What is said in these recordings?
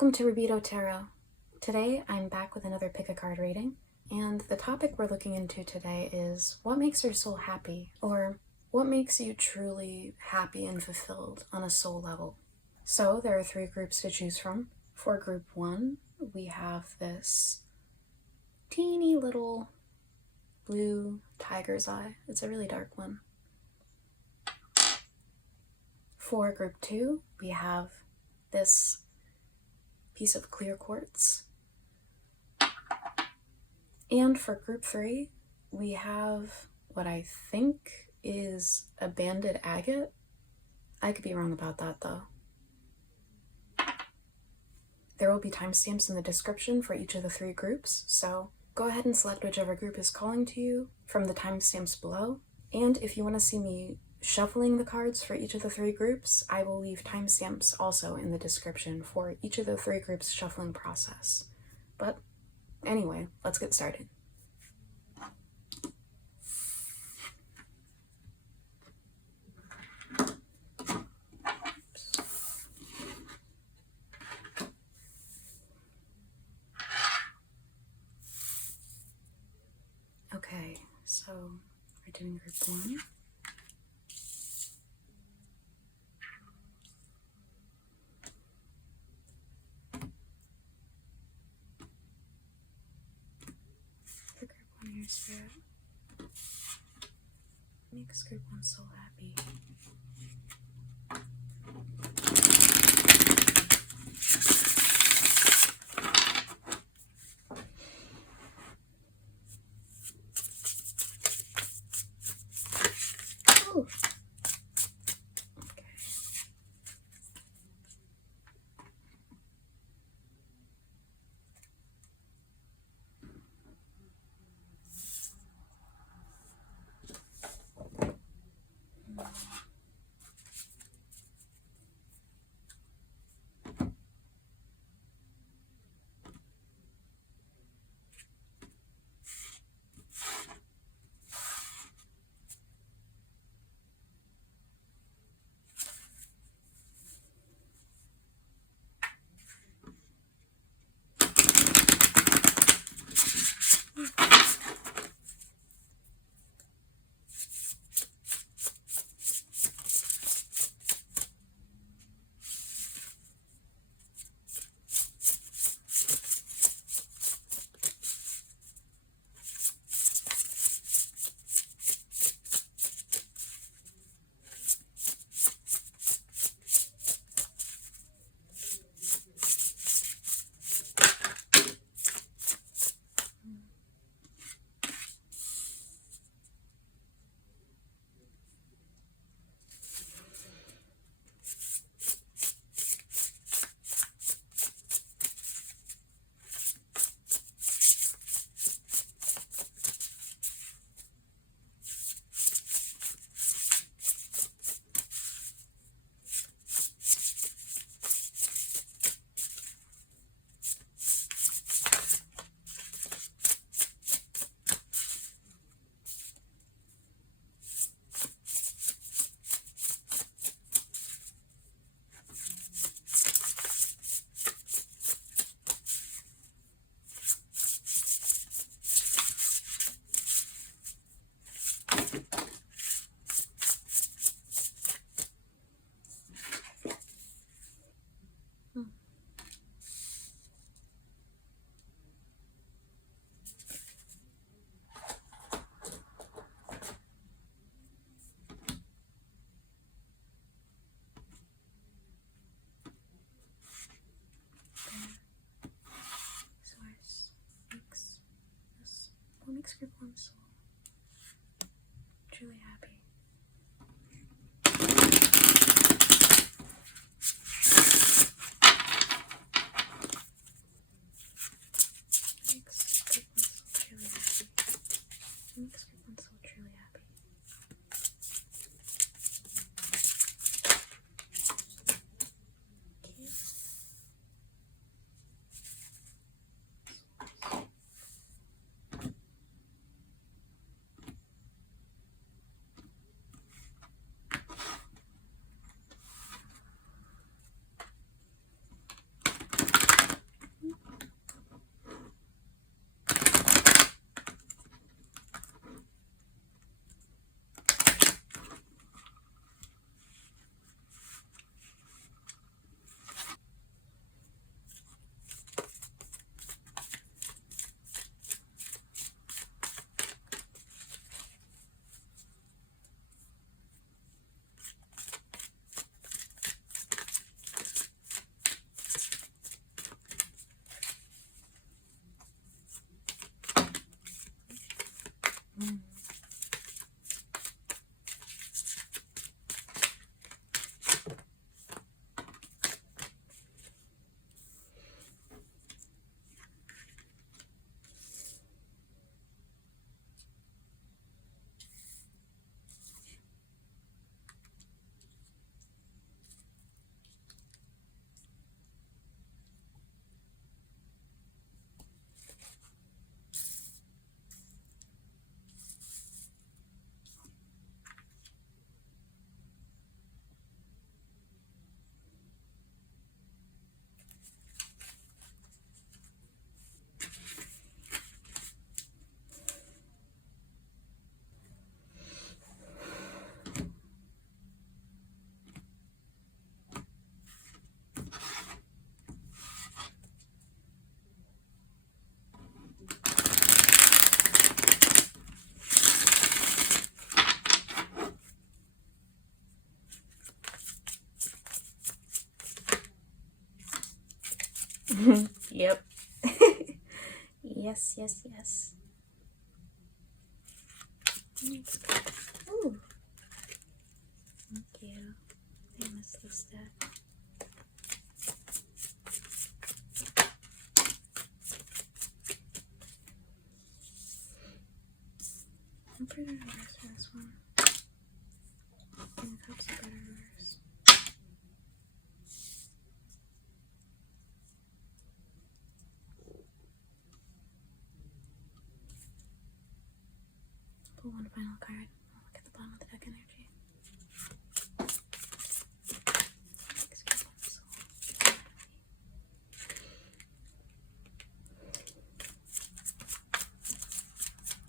Welcome to Rubido Tarot. Today I'm back with another pick a card reading, and the topic we're looking into today is what makes your soul happy, or what makes you truly happy and fulfilled on a soul level. So there are three groups to choose from. For group one, we have this teeny little blue tiger's eye. It's a really dark one. For group two, we have this piece of clear quartz. And for group three, we have what I think is a banded agate. I could be wrong about that though. There will be timestamps in the description for each of the three groups, so go ahead and select whichever group is calling to you from the timestamps below. And if you want to see me shuffling the cards for each of the three groups, I will leave timestamps also in the description for each of the three groups' shuffling process. But anyway, let's get started. Okay, so we're doing group one. For group one, your spirit makes group one so happy. Oh. Okay. What makes group one soul truly happy? Makes group one soul truly happy. Makes group one soul truly happy. Yep. Yes, yes, yes. Ooh. Thank you. I miss this deck. I'm pretty reverse for this one. And cups are better reverse. Pull one final card. I'll look at the bottom of the deck energy.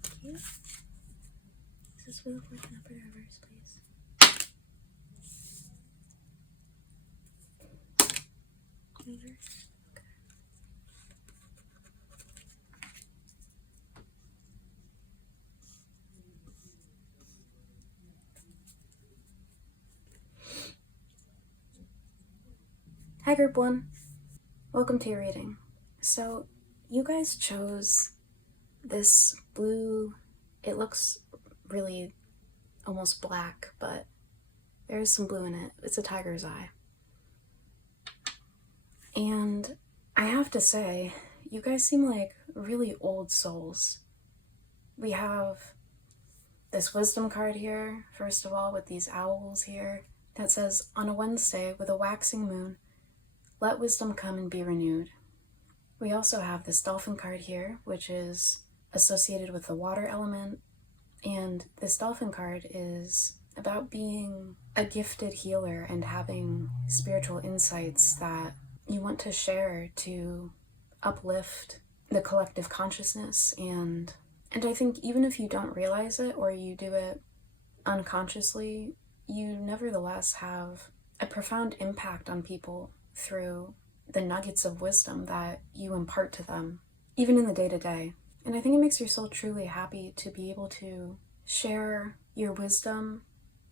Thank you. Is this Wheel of Fortune up or reverse, please? Reverse. Okay. Hi Group 1. Welcome to your reading. So, you guys chose this blue, it looks really almost black, but there is some blue in it. It's a tiger's eye. And I have to say, you guys seem like really old souls. We have this wisdom card here, first of all, with these owls here, that says, on a Wednesday with a waxing moon, let wisdom come and be renewed. We also have this dolphin card here, which is associated with the water element, and this dolphin card is about being a gifted healer and having spiritual insights that you want to share to uplift the collective consciousness. And I think even if you don't realize it or you do it unconsciously, you nevertheless have a profound impact on people through the nuggets of wisdom that you impart to them, even in the day-to-day. And I think it makes your soul truly happy to be able to share your wisdom,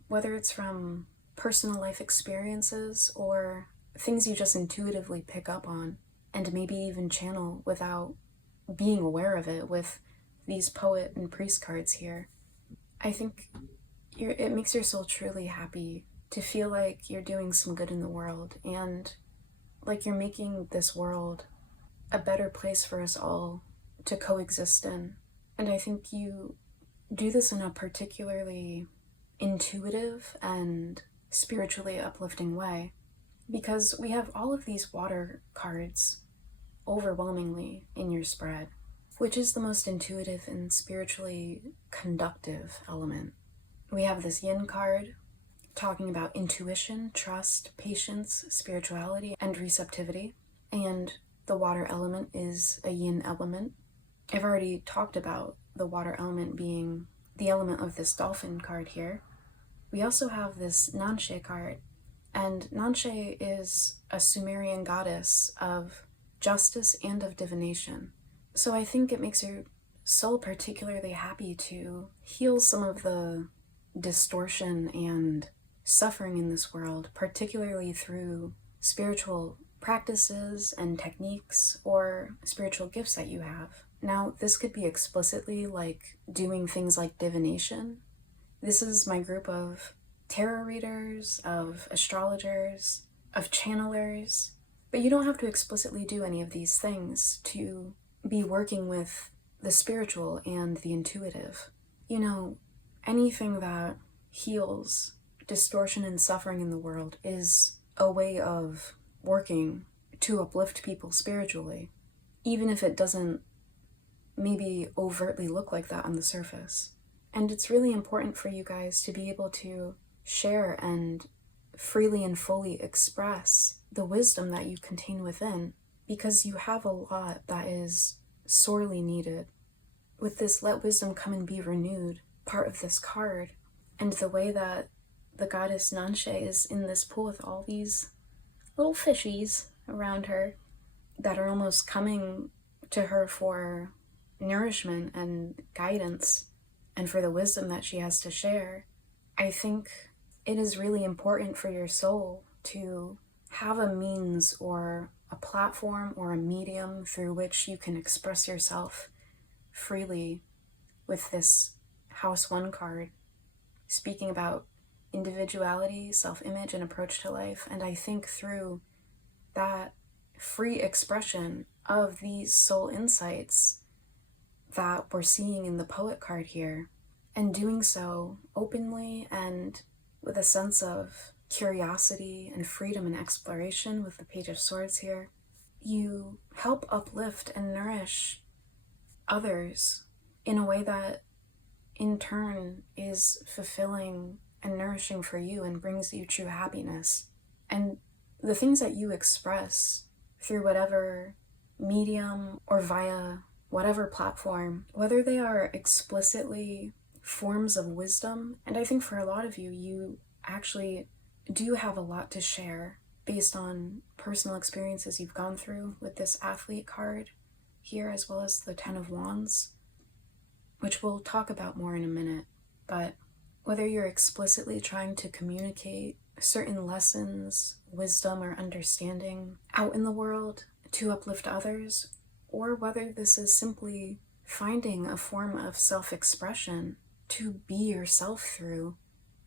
whether it's from personal life experiences or things you just intuitively pick up on and maybe even channel without being aware of it with these poet and priest cards here. I think it makes your soul truly happy to feel like you're doing some good in the world and like you're making this world a better place for us all to coexist in. And I think you do this in a particularly intuitive and spiritually uplifting way, because we have all of these water cards overwhelmingly in your spread, which is the most intuitive and spiritually conductive element. We have this yin card talking about intuition, trust, patience, spirituality, and receptivity, and the water element is a yin element. I've already talked about the water element being the element of this dolphin card here. We also have this Nanshe card, and Nanshe is a Sumerian goddess of justice and of divination. So I think it makes your soul particularly happy to heal some of the distortion and suffering in this world, particularly through spiritual practices and techniques or spiritual gifts that you have. Now, this could be explicitly like doing things like divination. This is my group of tarot readers, of astrologers, of channelers, but you don't have to explicitly do any of these things to be working with the spiritual and the intuitive. You know, anything that heals distortion and suffering in the world is a way of working to uplift people spiritually, even if it doesn't maybe overtly look like that on the surface. And it's really important for you guys to be able to share and freely and fully express the wisdom that you contain within, because you have a lot that is sorely needed. With this let wisdom come and be renewed part of this card, and the way that the goddess Nanshe is in this pool with all these little fishies around her that are almost coming to her for nourishment and guidance and for the wisdom that she has to share, I think it is really important for your soul to have a means or a platform or a medium through which you can express yourself freely with this House 1 card, speaking about individuality, self-image, and approach to life. And I think through that free expression of these soul insights that we're seeing in the poet card here, and doing so openly and with a sense of curiosity and freedom and exploration with the Page of Swords here, you help uplift and nourish others in a way that in turn is fulfilling and nourishing for you and brings you true happiness. And the things that you express through whatever medium or via whatever platform, whether they are explicitly forms of wisdom, and I think for a lot of you, you actually do have a lot to share based on personal experiences you've gone through with this Athlete card here, as well as the Ten of Wands, which we'll talk about more in a minute. But whether you're explicitly trying to communicate certain lessons, wisdom, or understanding out in the world to uplift others, or whether this is simply finding a form of self-expression to be yourself through,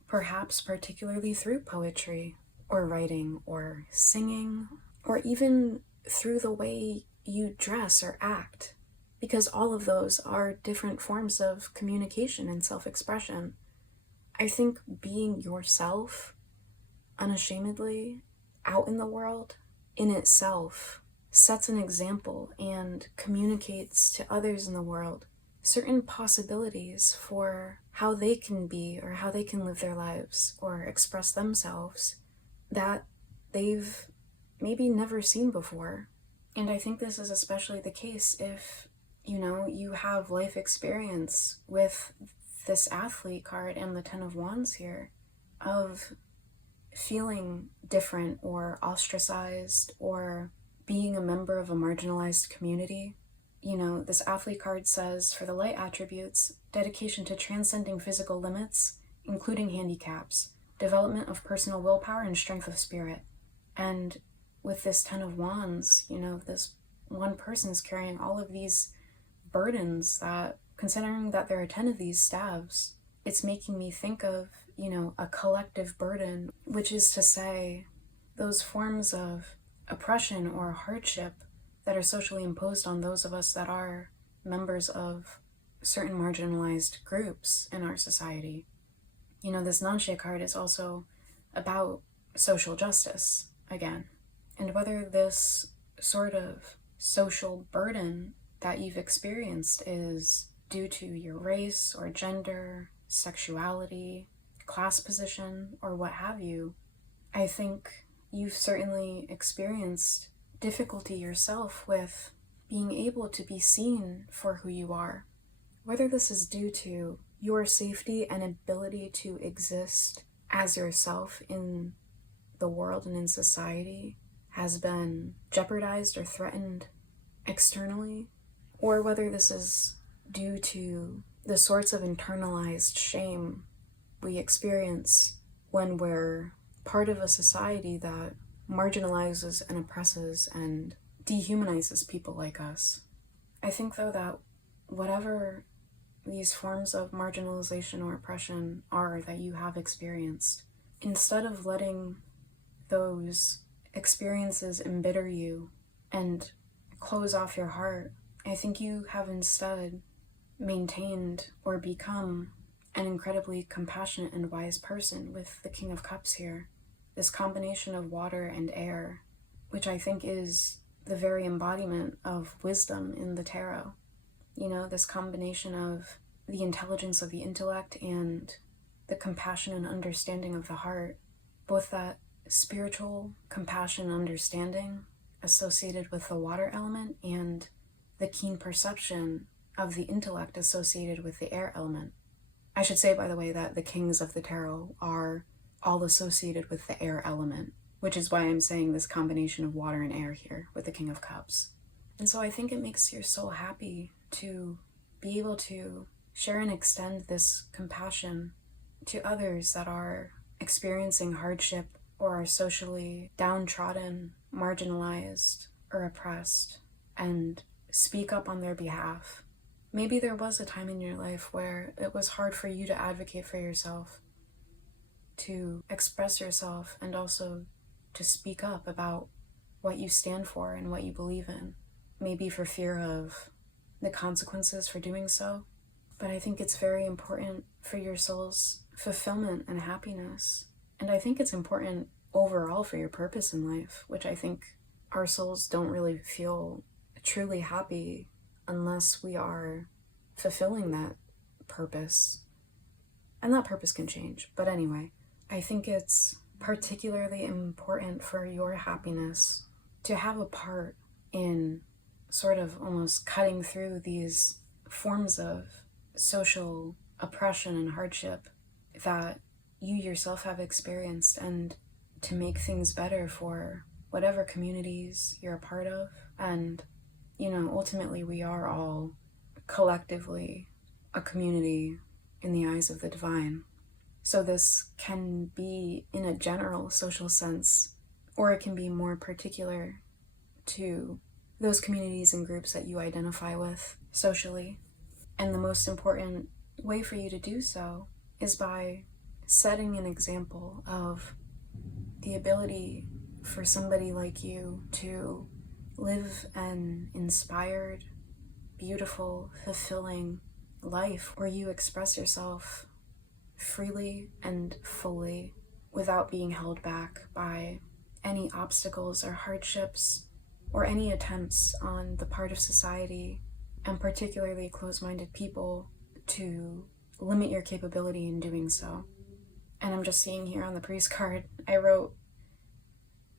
perhaps particularly through poetry or writing or singing, or even through the way you dress or act, because all of those are different forms of communication and self-expression. I think being yourself unashamedly out in the world in itself sets an example and communicates to others in the world certain possibilities for how they can be or how they can live their lives or express themselves that they've maybe never seen before. And I think this is especially the case if, you have life experience with this Athlete card and the Ten of Wands here, of feeling different or ostracized or being a member of a marginalized community. This Athlete card says, for the light attributes, dedication to transcending physical limits, including handicaps, development of personal willpower and strength of spirit. And with this Ten of Wands, this one person is carrying all of these burdens that, considering that there are 10 of these staves, it's making me think of, a collective burden, which is to say those forms of oppression or hardship that are socially imposed on those of us that are members of certain marginalized groups in our society. This non-shade card is also about social justice, again, and whether this sort of social burden that you've experienced is due to your race or gender, sexuality, class position, or what have you. I think you've certainly experienced difficulty yourself with being able to be seen for who you are. Whether this is due to your safety and ability to exist as yourself in the world and in society has been jeopardized or threatened externally, or whether this is due to the sorts of internalized shame we experience when we're part of a society that marginalizes and oppresses and dehumanizes people like us. I think, though, that whatever these forms of marginalization or oppression are that you have experienced, instead of letting those experiences embitter you and close off your heart, I think you have instead maintained or become an incredibly compassionate and wise person with the King of Cups here. This combination of water and air, which I think is the very embodiment of wisdom in the tarot. This combination of the intelligence of the intellect and the compassion and understanding of the heart, both that spiritual compassion and understanding associated with the water element and the keen perception of the intellect associated with the air element. I should say, by the way, that the kings of the tarot are all associated with the air element, which is why I'm saying this combination of water and air here with the King of Cups. And so I think it makes your soul happy to be able to share and extend this compassion to others that are experiencing hardship or are socially downtrodden marginalized or oppressed and speak up on their behalf. Maybe there was a time in your life where it was hard for you to advocate for yourself, to express yourself, and also to speak up about what you stand for and what you believe in. Maybe for fear of the consequences for doing so. But I think it's very important for your soul's fulfillment and happiness. And I think it's important overall for your purpose in life, which I think our souls don't really feel truly happy unless we are fulfilling that purpose. And that purpose can change. But anyway, I think it's particularly important for your happiness to have a part in sort of almost cutting through these forms of social oppression and hardship that you yourself have experienced, and to make things better for whatever communities you're a part of. And, ultimately we are all collectively a community in the eyes of the divine. So this can be in a general social sense, or it can be more particular to those communities and groups that you identify with socially. And the most important way for you to do so is by setting an example of the ability for somebody like you to live an inspired, beautiful, fulfilling life where you express yourself freely and fully without being held back by any obstacles or hardships or any attempts on the part of society, and particularly closed-minded people, to limit your capability in doing so. And I'm just seeing here on the priest card, I wrote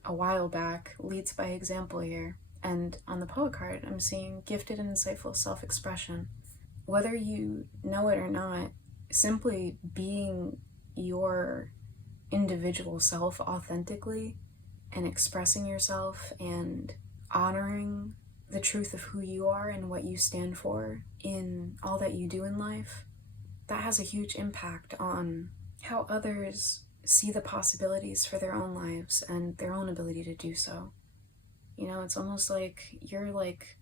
a while back, leads by example here. And on the poet card, I'm seeing gifted and insightful self-expression. Whether you know it or not, simply being your individual self authentically and expressing yourself and honoring the truth of who you are and what you stand for in all that you do in life, that has a huge impact on how others see the possibilities for their own lives and their own ability to do so. It's almost like you're like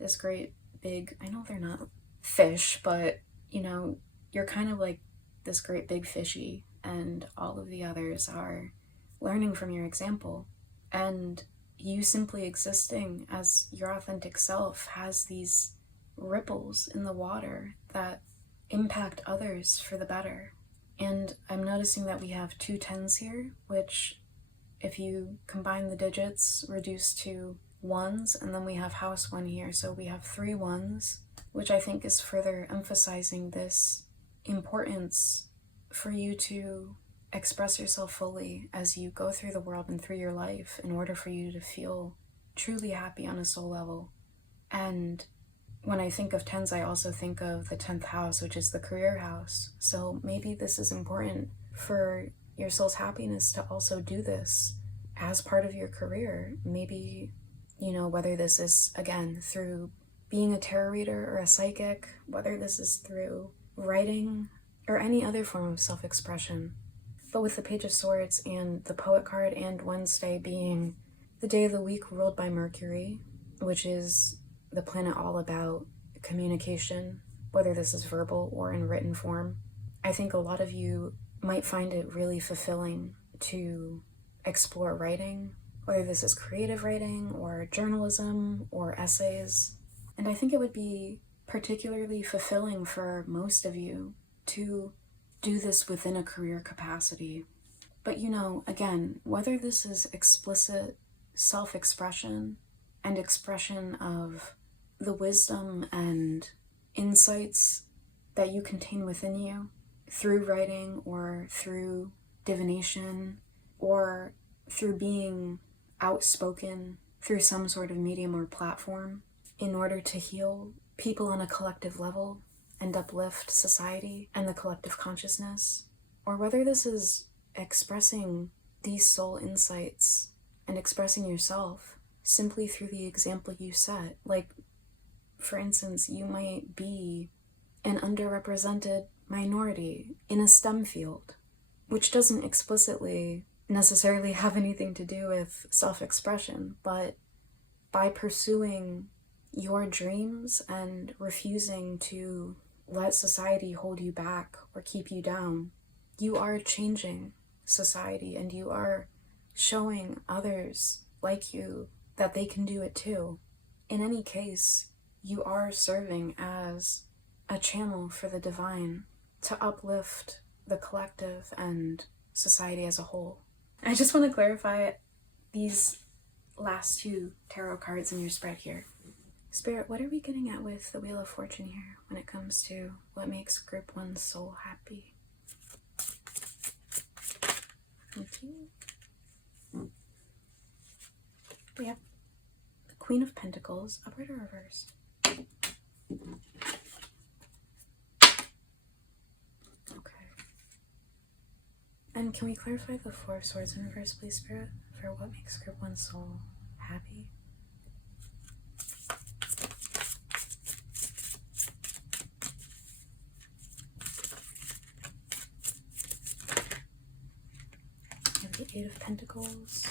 this great big, I know they're not fish, but you're kind of like this great big fishy, and all of the others are learning from your example. And you simply existing as your authentic self has these ripples in the water that impact others for the better. And I'm noticing that we have 2 10s here, which, if you combine the digits, reduce to 1s, and then we have house 1 here, so we have 3 1s, which I think is further emphasizing this importance for you to express yourself fully as you go through the world and through your life in order for you to feel truly happy on a soul level. And when I think of 10s, I also think of the 10th house, which is the career house. So maybe this is important for your soul's happiness to also do this as part of your career. Maybe, whether this is, again, through being a tarot reader or a psychic, whether this is through writing or any other form of self-expression. But with the Page of Swords and the Poet card, and Wednesday being the day of the week ruled by Mercury, which is the planet all about communication, whether this is verbal or in written form, I think a lot of you might find it really fulfilling to explore writing, whether this is creative writing or journalism or essays. And I think it would be particularly fulfilling for most of you to do this within a career capacity. But again, whether this is explicit self-expression and expression of the wisdom and insights that you contain within you through writing or through divination or through being outspoken through some sort of medium or platform in order to heal people on a collective level and uplift society and the collective consciousness, or whether this is expressing these soul insights and expressing yourself simply through the example you set. Like, for instance, you might be an underrepresented minority in a STEM field, which doesn't explicitly necessarily have anything to do with self-expression, but by pursuing your dreams and refusing to let society hold you back or keep you down, you are changing society and you are showing others like you that they can do it too. In any case, you are serving as a channel for the divine to uplift the collective and society as a whole. I just want to clarify these last two tarot cards in your spread here. Spirit, what are we getting at with the Wheel of Fortune here when it comes to what makes Group 1's soul happy? Thank you. We have the Queen of Pentacles, upright or reversed? Okay. And can we clarify the Four of Swords in reverse, please, Spirit, for what makes Group 1's soul happy? We have the Eight of Pentacles.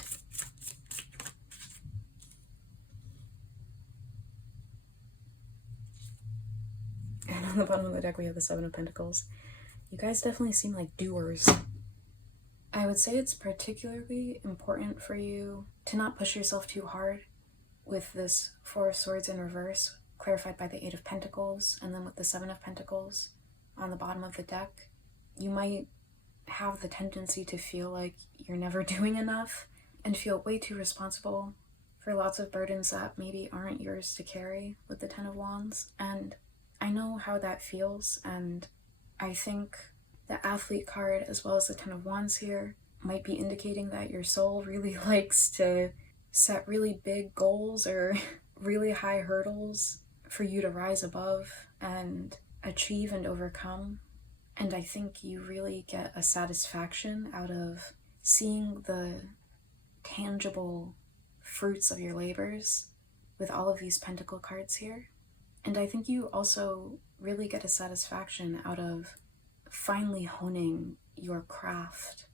And on the bottom of the deck we have the Seven of Pentacles. You guys definitely seem like doers. I would say it's particularly important for you to not push yourself too hard with this Four of Swords in reverse, clarified by the Eight of Pentacles, and then with the Seven of Pentacles on the bottom of the deck. You might have the tendency to feel like you're never doing enough and feel way too responsible for lots of burdens that maybe aren't yours to carry with the Ten of Wands. And I know how that feels, and I think the Athlete card as well as the Ten of Wands here might be indicating that your soul really likes to set really big goals or really high hurdles for you to rise above and achieve and overcome. And I think you really get a satisfaction out of seeing the tangible fruits of your labors with all of these Pentacle cards here. And I think you also really get a satisfaction out of finally honing your craft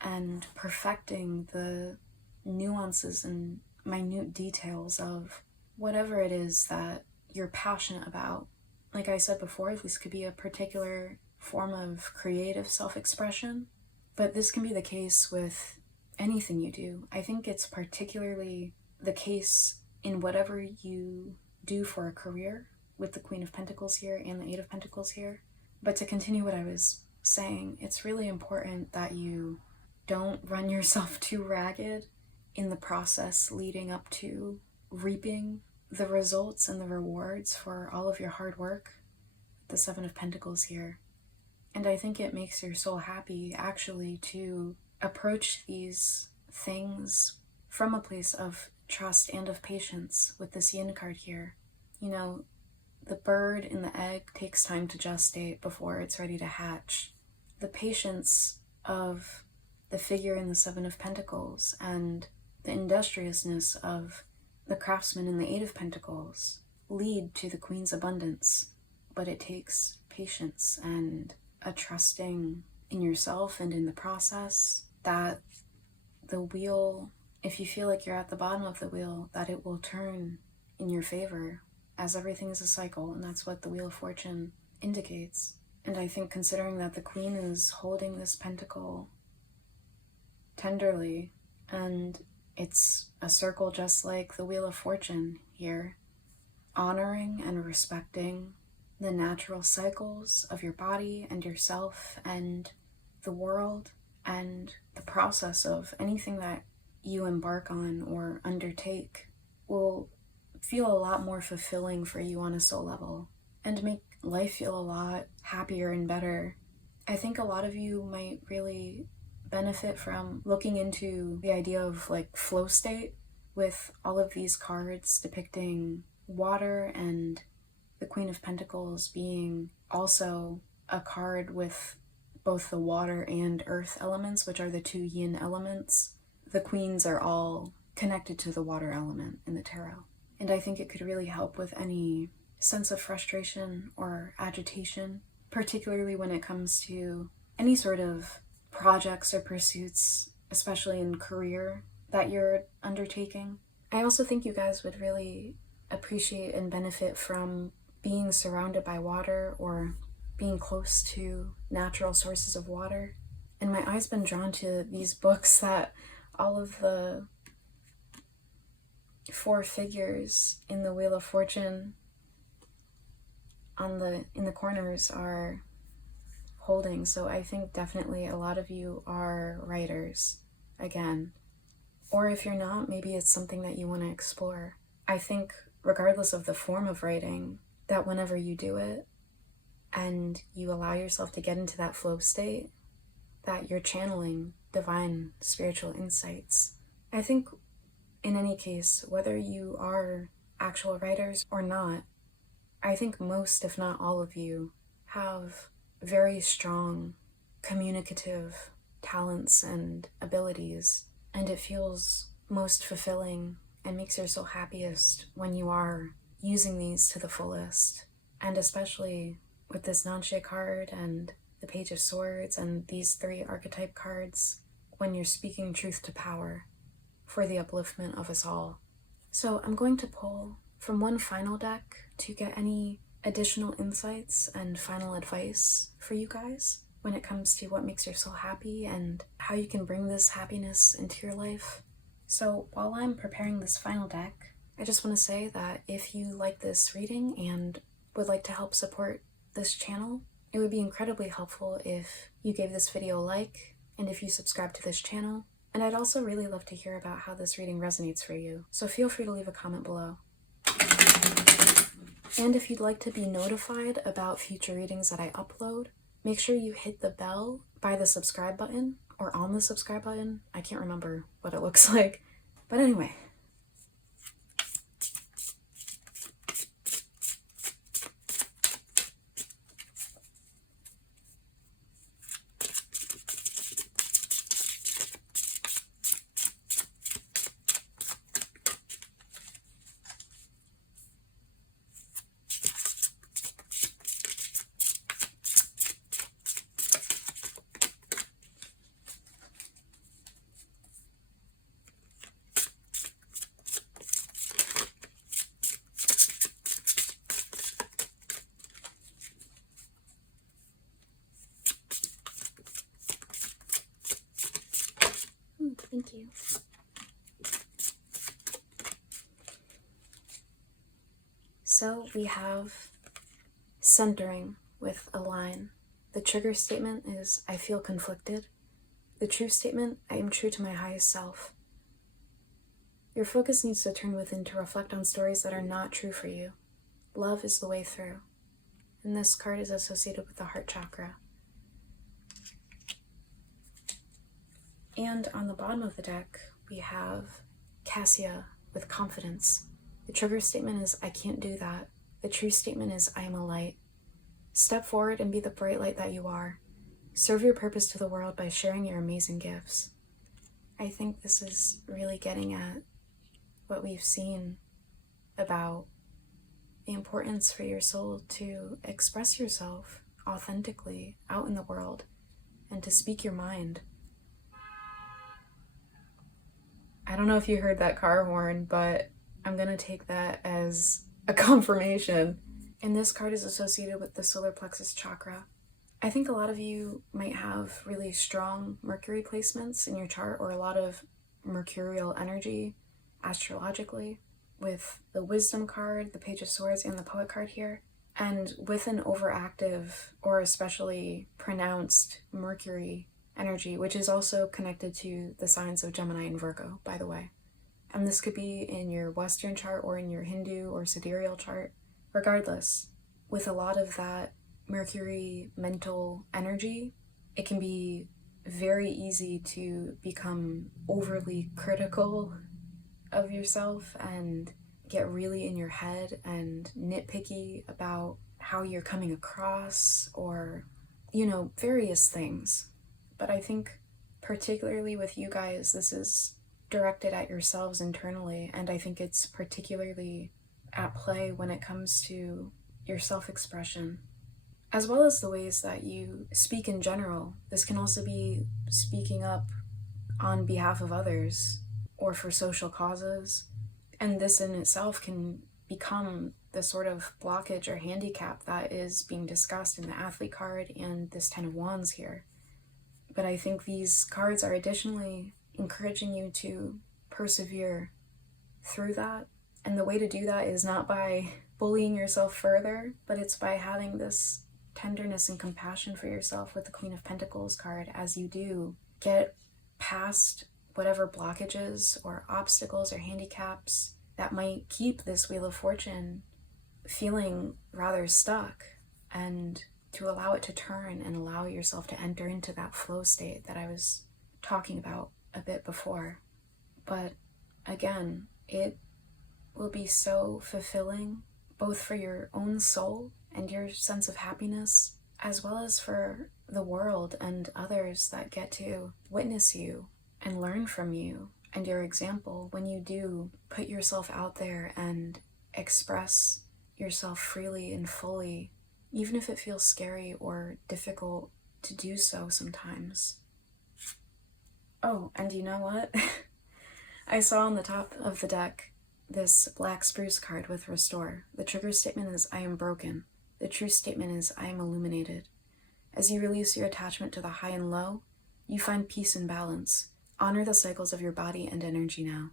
and perfecting the nuances and minute details of whatever it is that you're passionate about. Like I said before, this could be a particular form of creative self-expression, but this can be the case with anything you do. I think it's particularly the case in whatever you do for a career, with the Queen of Pentacles here and the Eight of Pentacles here. But to continue what I was saying, it's really important that you don't run yourself too ragged in the process leading up to reaping the results and the rewards for all of your hard work. The Seven of Pentacles here. And I think it makes your soul happy actually to approach these things from a place of trust and of patience with this Yin card here. You know, the bird in the egg takes time to gestate before it's ready to hatch. The patience of the figure in the Seven of Pentacles and the industriousness of the craftsman in the Eight of Pentacles lead to the Queen's abundance. But it takes patience and a trusting in yourself and in the process that the wheel, if you feel like you're at the bottom of the wheel, that it will turn in your favor, as everything is a cycle, and that's what the Wheel of Fortune indicates. And I think considering that the Queen is holding this pentacle tenderly, and it's a circle just like the Wheel of Fortune here, honoring and respecting the natural cycles of your body and yourself and the world and the process of anything that you embark on or undertake will feel a lot more fulfilling for you on a soul level and make life feel a lot happier and better. I think a lot of you might really benefit from looking into the idea of like flow state with all of these cards depicting water and the Queen of Pentacles being also a card with both the water and earth elements, which are the two yin elements. The queens are all connected to the water element in the tarot. And I think it could really help with any sense of frustration or agitation, particularly when it comes to any sort of projects or pursuits especially in career that you're undertaking. I also think you guys would really appreciate and benefit from being surrounded by water or being close to natural sources of water. And my eye's been drawn to these books that all of the 4 figures in the Wheel of Fortune in the corners are holding. So I think definitely a lot of you are writers again. Or if you're not, maybe it's something that you want to explore. I think regardless of the form of writing, that whenever you do it and you allow yourself to get into that flow state, that you're channeling divine spiritual insights. I think in any case, whether you are actual writers or not, I think most, if not all of you, have very strong communicative talents and abilities, and it feels most fulfilling and makes your soul happiest when you are using these to the fullest. And especially with this non-shade card and the Page of Swords and these 3 archetype cards, when you're speaking truth to power for the upliftment of us all. So I'm going to pull from one final deck to get any additional insights and final advice for you guys when it comes to what makes your soul happy and how you can bring this happiness into your life. So while I'm preparing this final deck, I just want to say that if you like this reading and would like to help support this channel, it would be incredibly helpful if you gave this video a like and if you subscribe to this channel. And I'd also really love to hear about how this reading resonates for you, so feel free to leave a comment below. And if you'd like to be notified about future readings that I upload, make sure you hit the bell by the subscribe button, or on the subscribe button. I can't remember what it looks like. But anyway. Thank you. So we have centering with a line. The trigger statement is, I feel conflicted. The truth statement, I am true to my highest self. Your focus needs to turn within to reflect on stories that are not true for you. Love is the way through. And this card is associated with the heart chakra. And on the bottom of the deck, we have Cassia with confidence. The trigger statement is, I can't do that. The true statement is, I am a light. Step forward and be the bright light that you are. Serve your purpose to the world by sharing your amazing gifts. I think this is really getting at what we've seen about the importance for your soul to express yourself authentically out in the world and to speak your mind. I don't know if you heard that car horn, but I'm gonna take that as a confirmation. And this card is associated with the solar plexus chakra. I think a lot of you might have really strong Mercury placements in your chart, or a lot of mercurial energy astrologically, with the wisdom card, the Page of Swords, and the poet card here. And with an overactive or especially pronounced Mercury energy, which is also connected to the signs of Gemini and Virgo, by the way. And this could be in your Western chart or in your Hindu or sidereal chart. Regardless, with a lot of that Mercury mental energy, it can be very easy to become overly critical of yourself and get really in your head and nitpicky about how you're coming across, or, you know, various things. But I think particularly with you guys, this is directed at yourselves internally, and I think it's particularly at play when it comes to your self-expression, as well as the ways that you speak in general. This can also be speaking up on behalf of others or for social causes. And this in itself can become the sort of blockage or handicap that is being discussed in the athlete card and this Ten of Wands here. But I think these cards are additionally encouraging you to persevere through that. And the way to do that is not by bullying yourself further, but it's by having this tenderness and compassion for yourself with the Queen of Pentacles card as you do get past whatever blockages or obstacles or handicaps that might keep this Wheel of Fortune feeling rather stuck, and to allow it to turn and allow yourself to enter into that flow state that I was talking about a bit before. But again, it will be so fulfilling, both for your own soul and your sense of happiness, as well as for the world and others that get to witness you and learn from you and your example when you do put yourself out there and express yourself freely and fully, even if it feels scary or difficult to do so sometimes. Oh, and you know what? I saw on the top of the deck this black spruce card with Restore. The trigger statement is, I am broken. The true statement is, I am illuminated. As you release your attachment to the high and low, you find peace and balance. Honor the cycles of your body and energy now.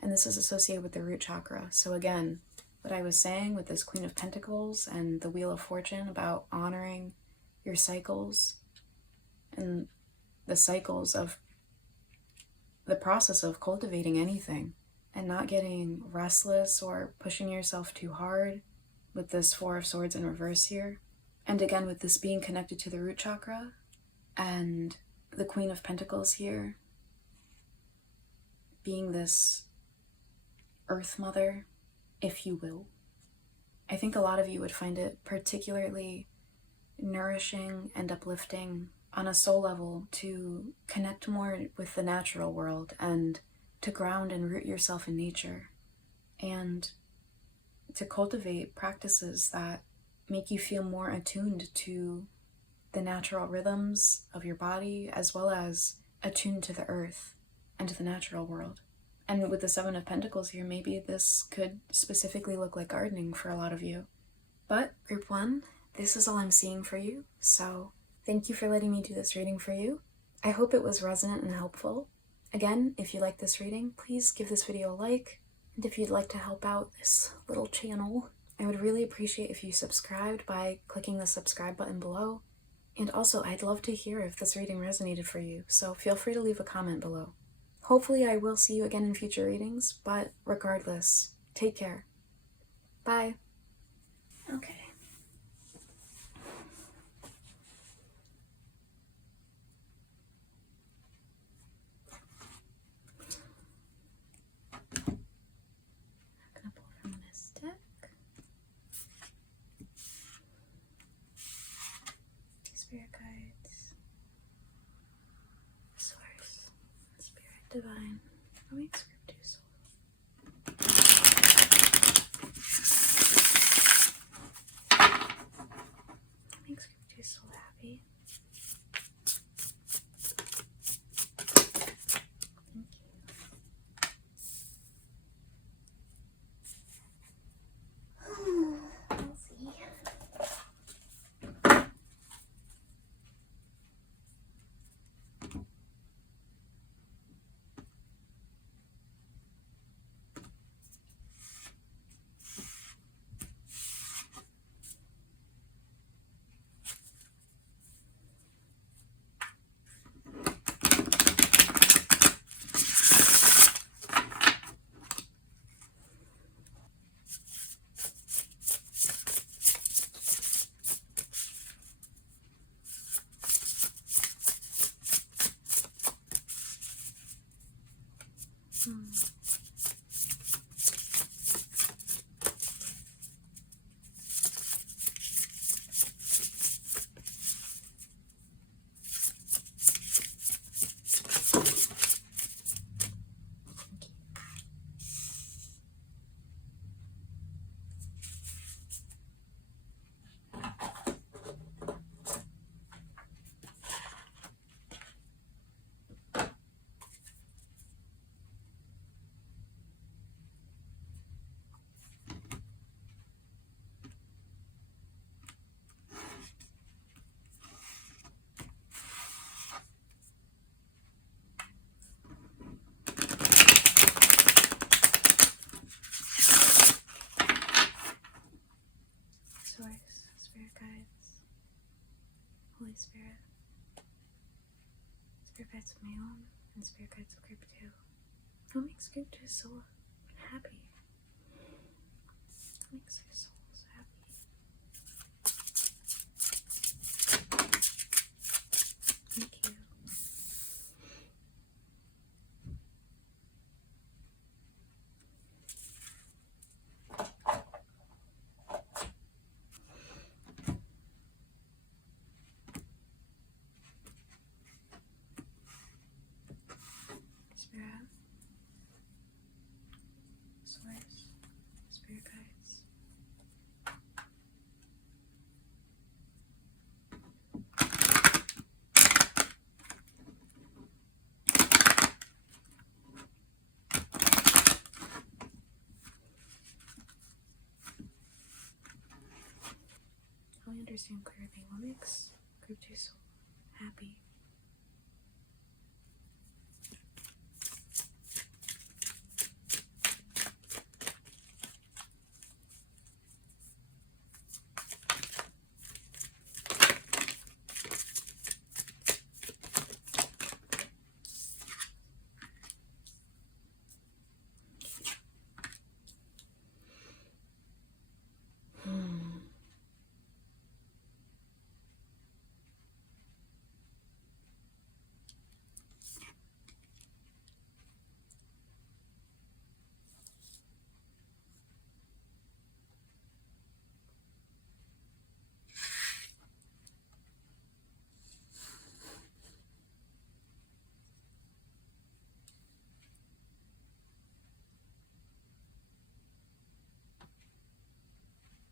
And this is associated with the root chakra. So again, what I was saying with this Queen of Pentacles and the Wheel of Fortune about honoring your cycles and the cycles of the process of cultivating anything, and not getting restless or pushing yourself too hard with this Four of Swords in reverse here. And again, with this being connected to the root chakra and the Queen of Pentacles here being this Earth Mother, if you will. I think a lot of you would find it particularly nourishing and uplifting on a soul level to connect more with the natural world and to ground and root yourself in nature, and to cultivate practices that make you feel more attuned to the natural rhythms of your body, as well as attuned to the earth and to the natural world. And with the Seven of Pentacles here, maybe this could specifically look like gardening for a lot of you. But Group 1, this is all I'm seeing for you, so thank you for letting me do this reading for you. I hope it was resonant and helpful. Again, if you like this reading, please give this video a like, and if you'd like to help out this little channel, I would really appreciate if you subscribed by clicking the subscribe button below. And also, I'd love to hear if this reading resonated for you, so feel free to leave a comment below. Hopefully I will see you again in future readings, but regardless, take care. Bye. Okay. I'm gonna pull from this deck. Spirit guides. Source. Spirit divine. What makes Group 2 soul? What makes Group 2 soul happy? Thank you. Let's see. Guides of Mayhem and Spirit Guides of Group 2. What makes Group 2 so happy? What makes your souls happy? Thank you. Spirit, Source, Spirit Guides. I understand clearly what makes Group 2 so happy.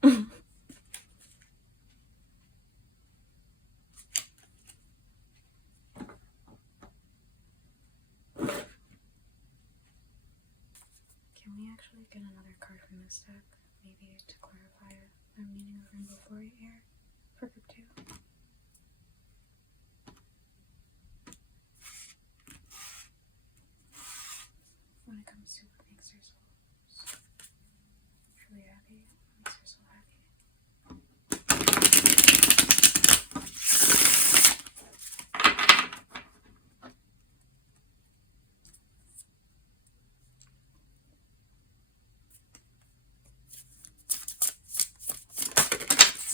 Can we actually get another card from this deck? Maybe to clarify the meaning of Rainbow Flurry here for Group 2. When it comes to what makes their souls truly happy, what makes their soul happy.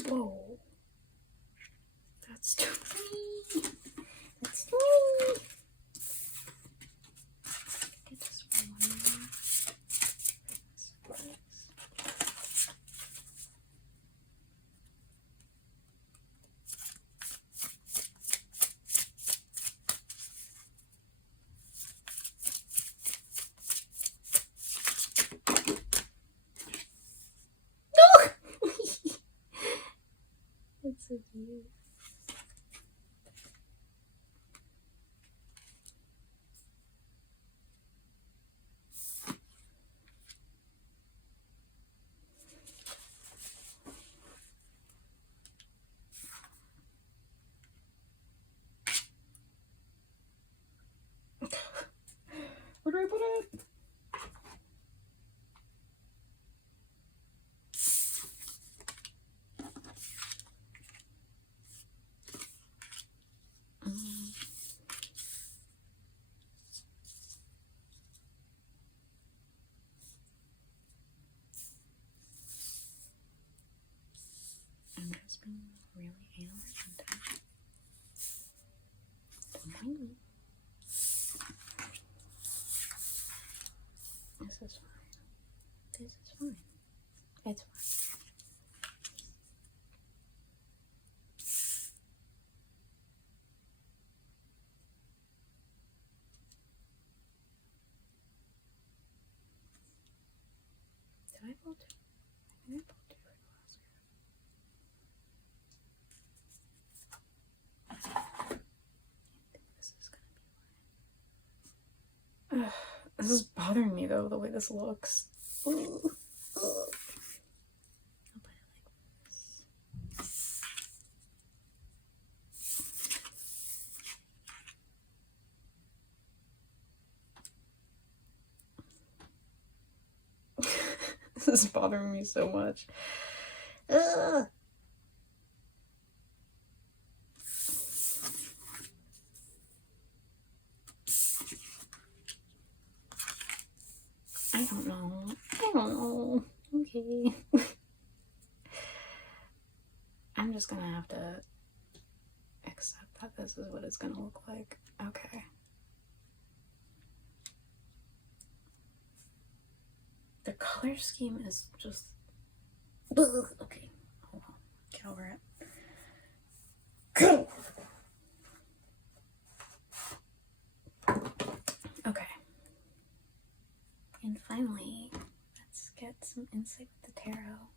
Whoa. That's too many. That's too many. Get just one more. That's so cute. Where do I put it? I'm just being really anal sometimes. Don't mind me. This is fine. This is fine. It's fine. Did I pull two? I think I pulled two for the last card. I think this is gonna be fine. This is bothering me though, the way this looks. Ooh. Ooh. I'll put it like this. This is bothering me so much. Ugh. just gonna have to accept that this is what it's gonna look like. Okay. The color scheme is just... Okay, hold on. Get over it. Okay. And finally, let's get some insight with the tarot.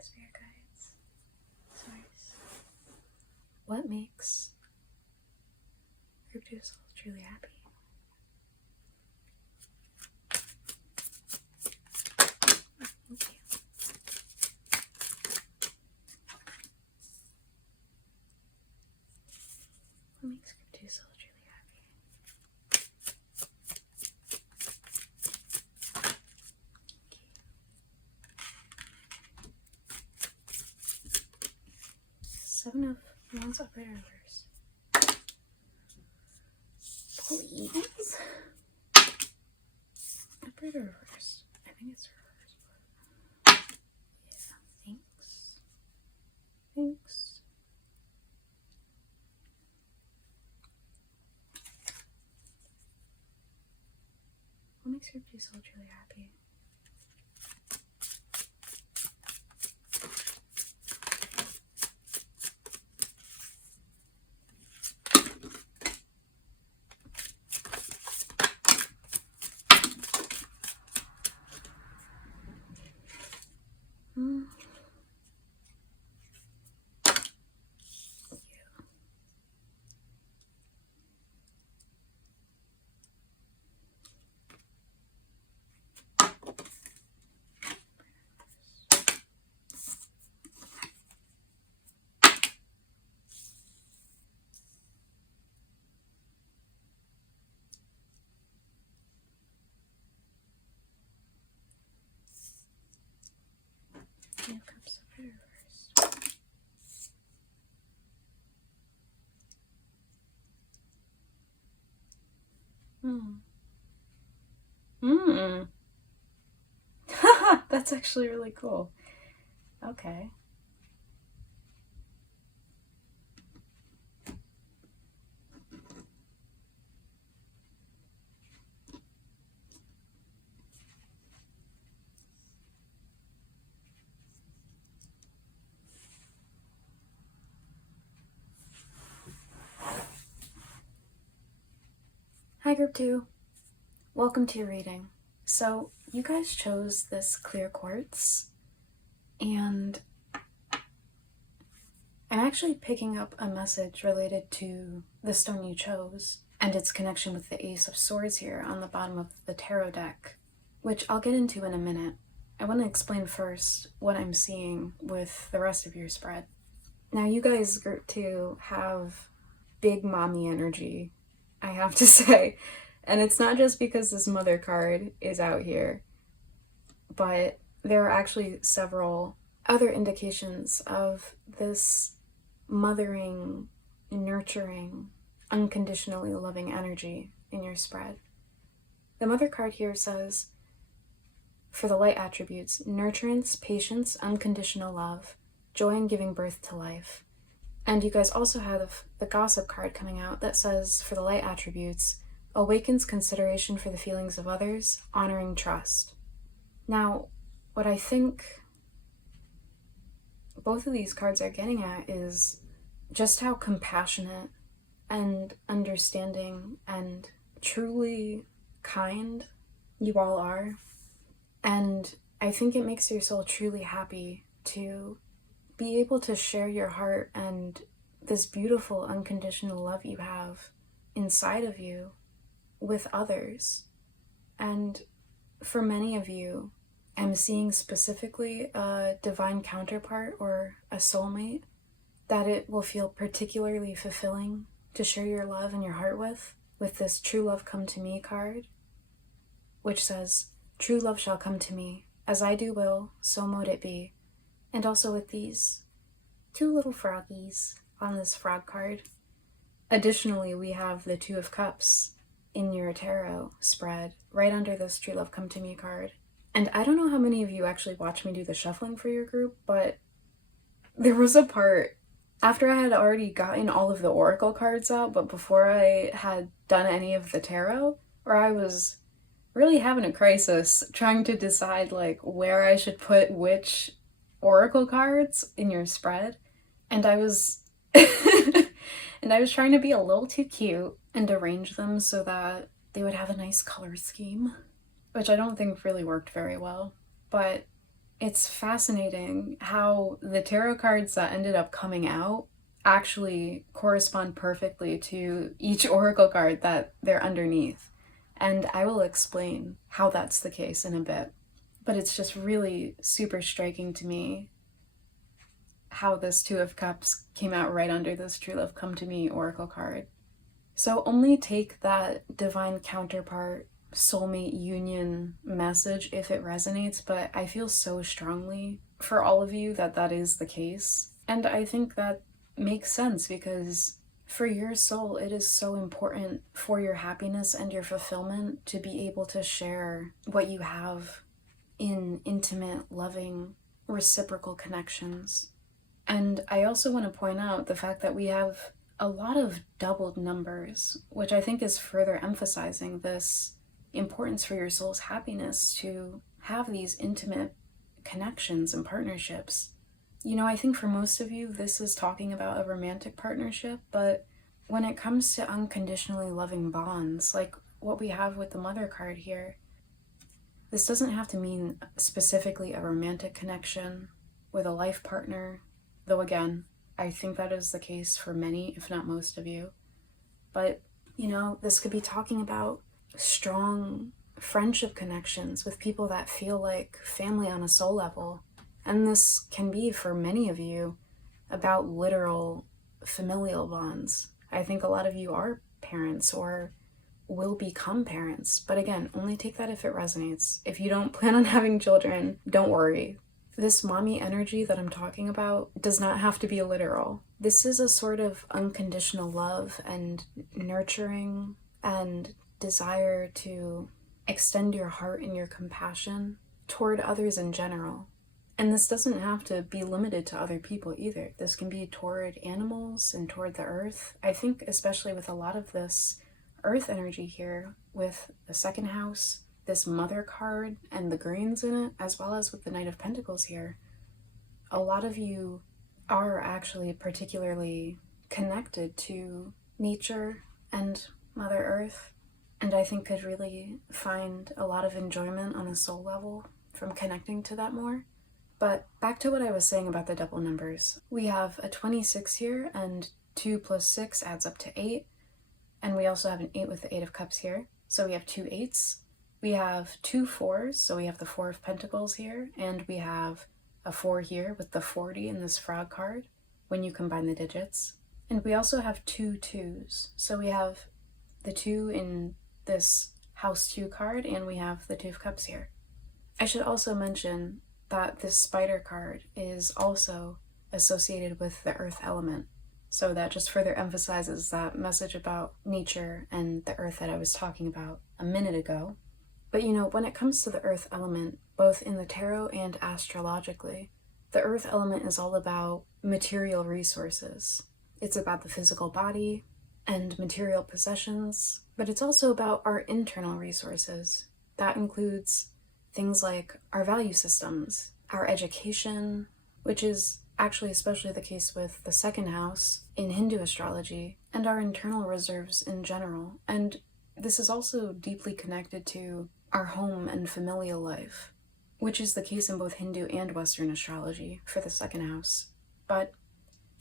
Spirit guides, source. What makes group 2 souls truly happy? Thank you. What makes group 2 souls truly happy? 7 of Wands upright reverse. Please. Upright or reverse? I think it's reverse. But yeah, thanks. Thanks. What makes your soul truly happy? Two cups of reverse. That's actually really cool. Okay. Hi Group 2, welcome to your reading. So you guys chose this clear quartz, and I'm actually picking up a message related to the stone you chose and its connection with the Ace of Swords here on the bottom of the tarot deck, which I'll get into in a minute. I want to explain first what I'm seeing with the rest of your spread. Now you guys, Group 2, have big mommy energy, I have to say. And it's not just because this mother card is out here, but there are actually several other indications of this mothering, nurturing, unconditionally loving energy in your spread. The mother card here says, for the light attributes, nurturance, patience, unconditional love, joy in giving birth to life. And you guys also have the gossip card coming out that says, for the light attributes, awakens consideration for the feelings of others, honoring trust. Now, what I think both of these cards are getting at is just how compassionate and understanding and truly kind you all are. And I think it makes your soul truly happy to be able to share your heart and this beautiful unconditional love you have inside of you with others. And for many of you, I'm seeing specifically a divine counterpart or a soulmate that it will feel particularly fulfilling to share your love and your heart with this True Love Come to Me card, which says, true love shall come to me, As I do will, so mote it be. And also with these 2 little froggies on this frog card. Additionally, we have the 2 of Cups in your tarot spread right under this True Love Come to Me card. And I don't know how many of you actually watch me do the shuffling for your group, but there was a part after I had already gotten all of the oracle cards out, but before I had done any of the tarot, where I was really having a crisis trying to decide like where I should put which oracle cards in your spread. And I was and I was trying to be a little too cute and arrange them so that they would have a nice color scheme, which I don't think really worked very well. But it's fascinating how the tarot cards that ended up coming out actually correspond perfectly to each oracle card that they're underneath. And I will explain how that's the case in a bit. But it's just really super striking to me how this 2 of Cups came out right under this True Love Come to Me oracle card. So only take that divine counterpart soulmate union message if it resonates, but I feel so strongly for all of you that that is the case. And I think that makes sense because for your soul, it is so important for your happiness and your fulfillment to be able to share what you have in intimate, loving, reciprocal connections. And I also want to point out the fact that we have a lot of doubled numbers, which I think is further emphasizing this importance for your soul's happiness to have these intimate connections and partnerships. You know, I think for most of you, this is talking about a romantic partnership, but when it comes to unconditionally loving bonds, like what we have with the Mother card here, this doesn't have to mean specifically a romantic connection with a life partner, though again, I think that is the case for many, if not most of you. But, you know, this could be talking about strong friendship connections with people that feel like family on a soul level. And this can be, for many of you, about literal familial bonds. I think a lot of you are parents or will become parents. But again, only take that if it resonates. If you don't plan on having children, don't worry. This mommy energy that I'm talking about does not have to be literal. This is a sort of unconditional love and nurturing and desire to extend your heart and your compassion toward others in general. And this doesn't have to be limited to other people either. This can be toward animals and toward the earth. I think especially with a lot of this earth energy here with the second house, this Mother card and the greens in it, as well as with the Knight of Pentacles here, a lot of you are actually particularly connected to nature and Mother Earth, and I think could really find a lot of enjoyment on a soul level from connecting to that more. But back to what I was saying about the double numbers. We have a 26 here, and 2 plus 6 adds up to 8, and we also have an 8 with the 8 of Cups here, so we have 2 8s. We have 2 4s, so we have the 4 of Pentacles here, and we have a 4 here with the 40 in this frog card when you combine the digits. And we also have 2 2s, so we have the 2 in this House 2 card, and we have the 2 of Cups here. I should also mention that this Spider card is also associated with the Earth element, so that just further emphasizes that message about nature and the Earth that I was talking about a minute ago. But you know, when it comes to the Earth element, both in the tarot and astrologically, the Earth element is all about material resources. It's about the physical body and material possessions, but it's also about our internal resources. That includes things like our value systems, our education, which is actually especially the case with the second house in Hindu astrology, and our internal reserves in general. And this is also deeply connected to our home and familial life, which is the case in both Hindu and Western astrology for the second house. But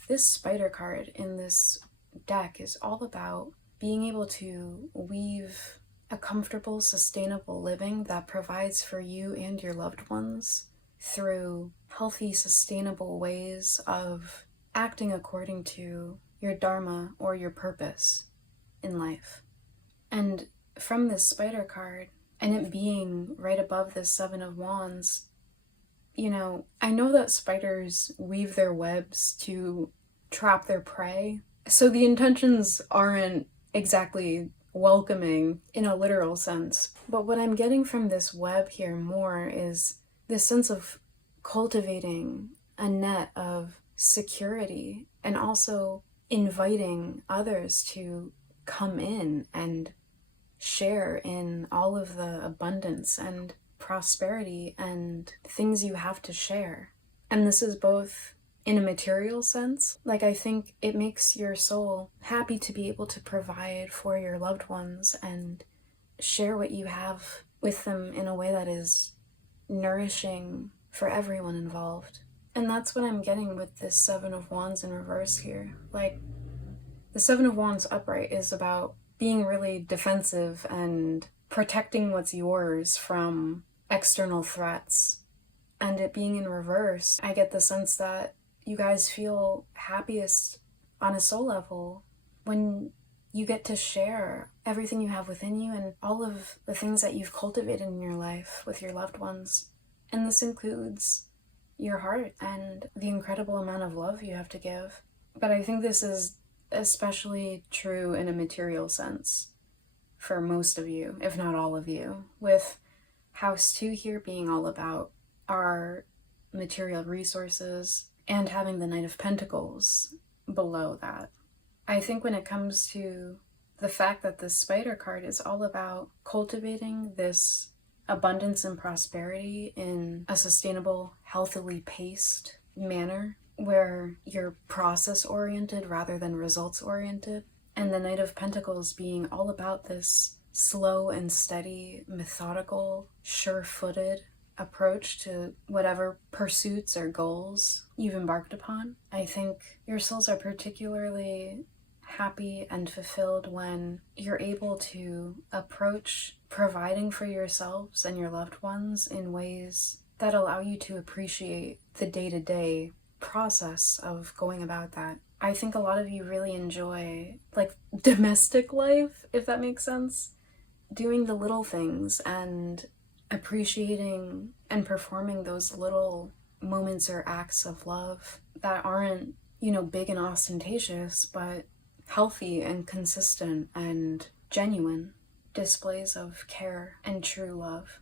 this Spider card in this deck is all about being able to weave a comfortable, sustainable living that provides for you and your loved ones through healthy, sustainable ways of acting according to your dharma or your purpose in life. And from this Spider card, and it being right above this 7 of Wands, You know, I know that spiders weave their webs to trap their prey, so the intentions aren't exactly welcoming in a literal sense. But what I'm getting from this web here more is this sense of cultivating a net of security and also inviting others to come in and share in all of the abundance and prosperity and things you have to share. And this is both in a material sense. Like, I think it makes your soul happy to be able to provide for your loved ones and share what you have with them in a way that is nourishing for everyone involved. And that's what I'm getting with this Seven of Wands in reverse here. Like, the Seven of Wands upright is about being really defensive and protecting what's yours from external threats. And it being in reverse, I get the sense that you guys feel happiest on a soul level when you get to share everything you have within you and all of the things that you've cultivated in your life with your loved ones. And this includes your heart and the incredible amount of love you have to give. But I think this is especially true in a material sense for most of you, if not all of you, with House 2 here being all about our material resources and having the Knight of Pentacles below that. I think when it comes to the fact that the Spider card is all about cultivating this abundance and prosperity in a sustainable, healthily paced manner where you're process-oriented rather than results-oriented, and the Knight of Pentacles being all about this slow and steady, methodical, sure-footed approach to whatever pursuits or goals you've embarked upon. I think your souls are particularly happy and fulfilled when you're able to approach providing for yourselves and your loved ones in ways that allow you to appreciate the day-to-day process of going about that. I think a lot of you really enjoy, like, domestic life, if that makes sense. Doing the little things and appreciating and performing those little moments or acts of love that aren't, big and ostentatious, but healthy and consistent and genuine displays of care and true love.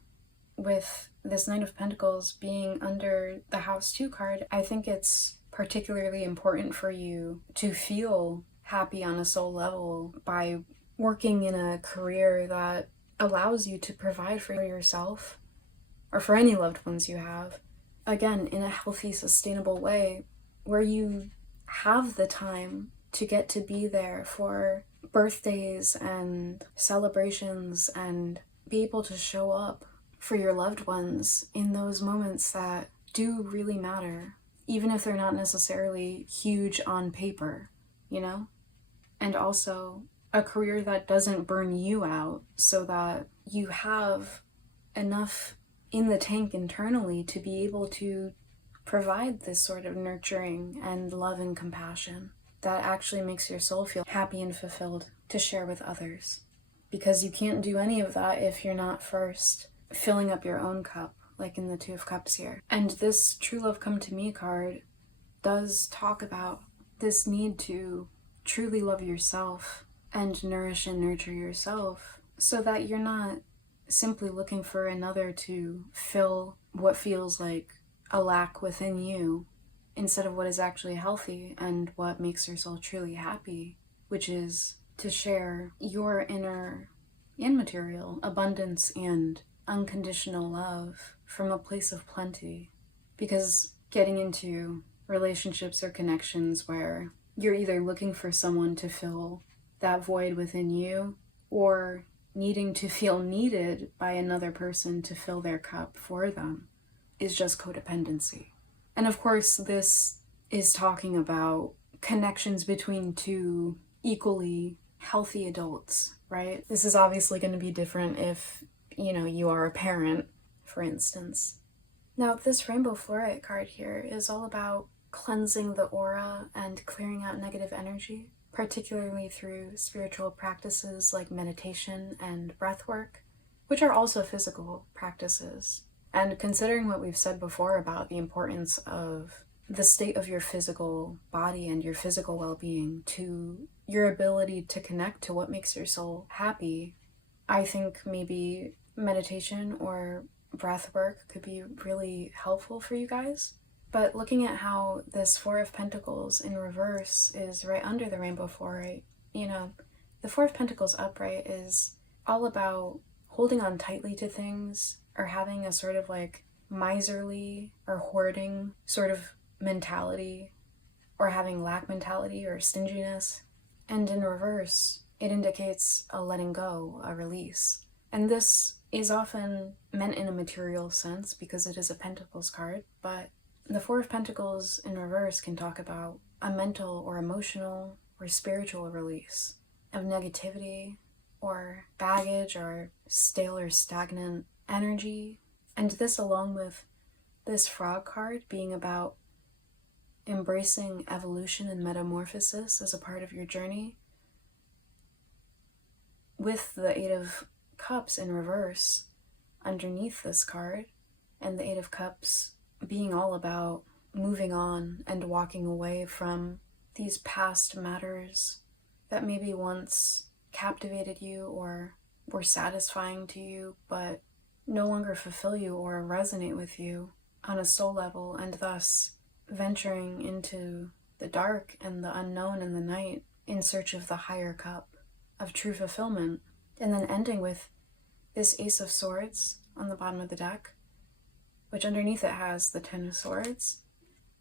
With this Knight of Pentacles being under the House 2 card, I think it's particularly important for you to feel happy on a soul level by working in a career that allows you to provide for yourself or for any loved ones you have, again, in a healthy, sustainable way where you have the time to get to be there for birthdays and celebrations and be able to show up for your loved ones in those moments that do really matter, even if they're not necessarily huge on paper, And also a career that doesn't burn you out so that you have enough in the tank internally to be able to provide this sort of nurturing and love and compassion that actually makes your soul feel happy and fulfilled to share with others. Because you can't do any of that if you're not first filling up your own cup, like in the Two of Cups here. And this True Love Come to Me card does talk about this need to truly love yourself and nourish and nurture yourself so that you're not simply looking for another to fill what feels like a lack within you, instead of what is actually healthy and what makes your soul truly happy, which is to share your inner immaterial abundance and unconditional love from a place of plenty. Because getting into relationships or connections where you're either looking for someone to fill that void within you or needing to feel needed by another person to fill their cup for them is just codependency. And of course, this is talking about connections between two equally healthy adults, right? This is obviously going to be different if, you are a parent, for instance. Now, this Rainbow Fluorite card here is all about cleansing the aura and clearing out negative energy, particularly through spiritual practices like meditation and breath work, which are also physical practices. And considering what we've said before about the importance of the state of your physical body and your physical well-being to your ability to connect to what makes your soul happy, I think maybe meditation or breath work could be really helpful for you guys. But looking at how this Four of Pentacles in reverse is right under the Rainbow Four, right? You know, the Four of Pentacles upright is all about holding on tightly to things or having a sort of like miserly or hoarding sort of mentality, or having lack mentality or stinginess. And in reverse, it indicates a letting go, a release. And this is often meant in a material sense because it is a Pentacles card, but the Four of Pentacles in reverse can talk about a mental or emotional or spiritual release of negativity or baggage or stale or stagnant energy. And this, along with this Frog card being about embracing evolution and metamorphosis as a part of your journey, with the Eight of Cups in reverse underneath this card, and the Eight of Cups being all about moving on and walking away from these past matters that maybe once captivated you or were satisfying to you, but no longer fulfill you or resonate with you on a soul level, and thus venturing into the dark and the unknown and the night in search of the higher cup of true fulfillment. And then ending with this Ace of Swords on the bottom of the deck, which underneath it has the Ten of Swords,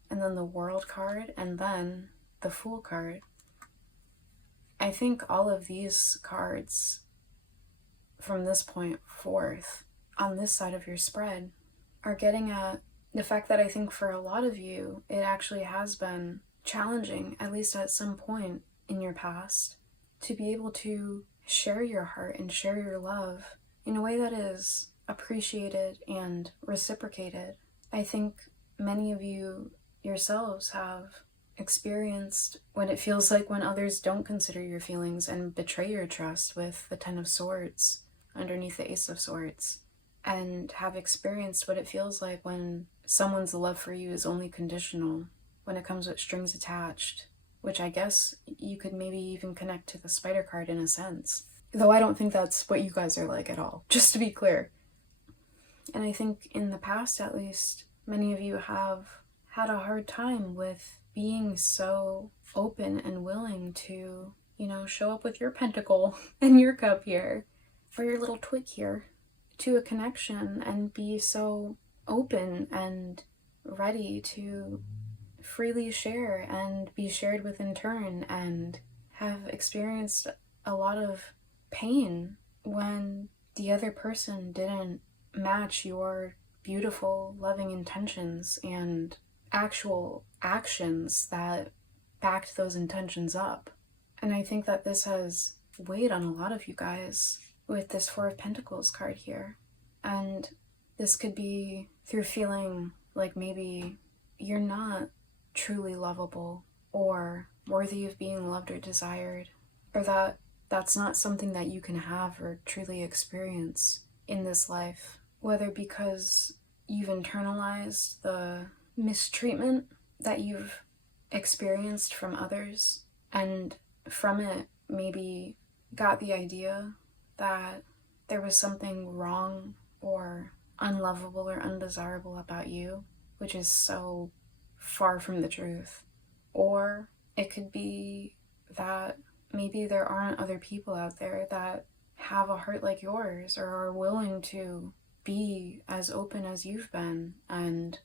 and then the World card, and then the Fool card. I think all of these cards from this point forth on this side of your spread are getting at the fact that I think for a lot of you, it actually has been challenging, at least at some point in your past, to be able to share your heart and share your love in a way that is appreciated and reciprocated. I think many of you yourselves have experienced what it feels like when others don't consider your feelings and betray your trust with the Ten of Swords underneath the Ace of Swords, and have experienced what it feels like when someone's love for you is only conditional, when it comes with strings attached, which I guess you could maybe even connect to the Spider card in a sense. Though I don't think that's what you guys are like at all, just to be clear. And I think in the past, at least, many of you have had a hard time with being so open and willing to, show up with your pentacle and your cup here, or your little twig here, to a connection, and be so open and ready to freely share and be shared with in turn, and have experienced a lot of pain when the other person didn't match your beautiful, loving intentions and actual actions that backed those intentions up. And I think that this has weighed on a lot of you guys with this Four of Pentacles card here. And this could be through feeling like maybe you're not truly lovable or worthy of being loved or desired, or that that's not something that you can have or truly experience in this life, whether because you've internalized the mistreatment that you've experienced from others, and from it maybe got the idea that there was something wrong or unlovable or undesirable about you, which is so far from the truth. Or it could be that maybe there aren't other people out there that have a heart like yours, or are willing to be as open as you've been and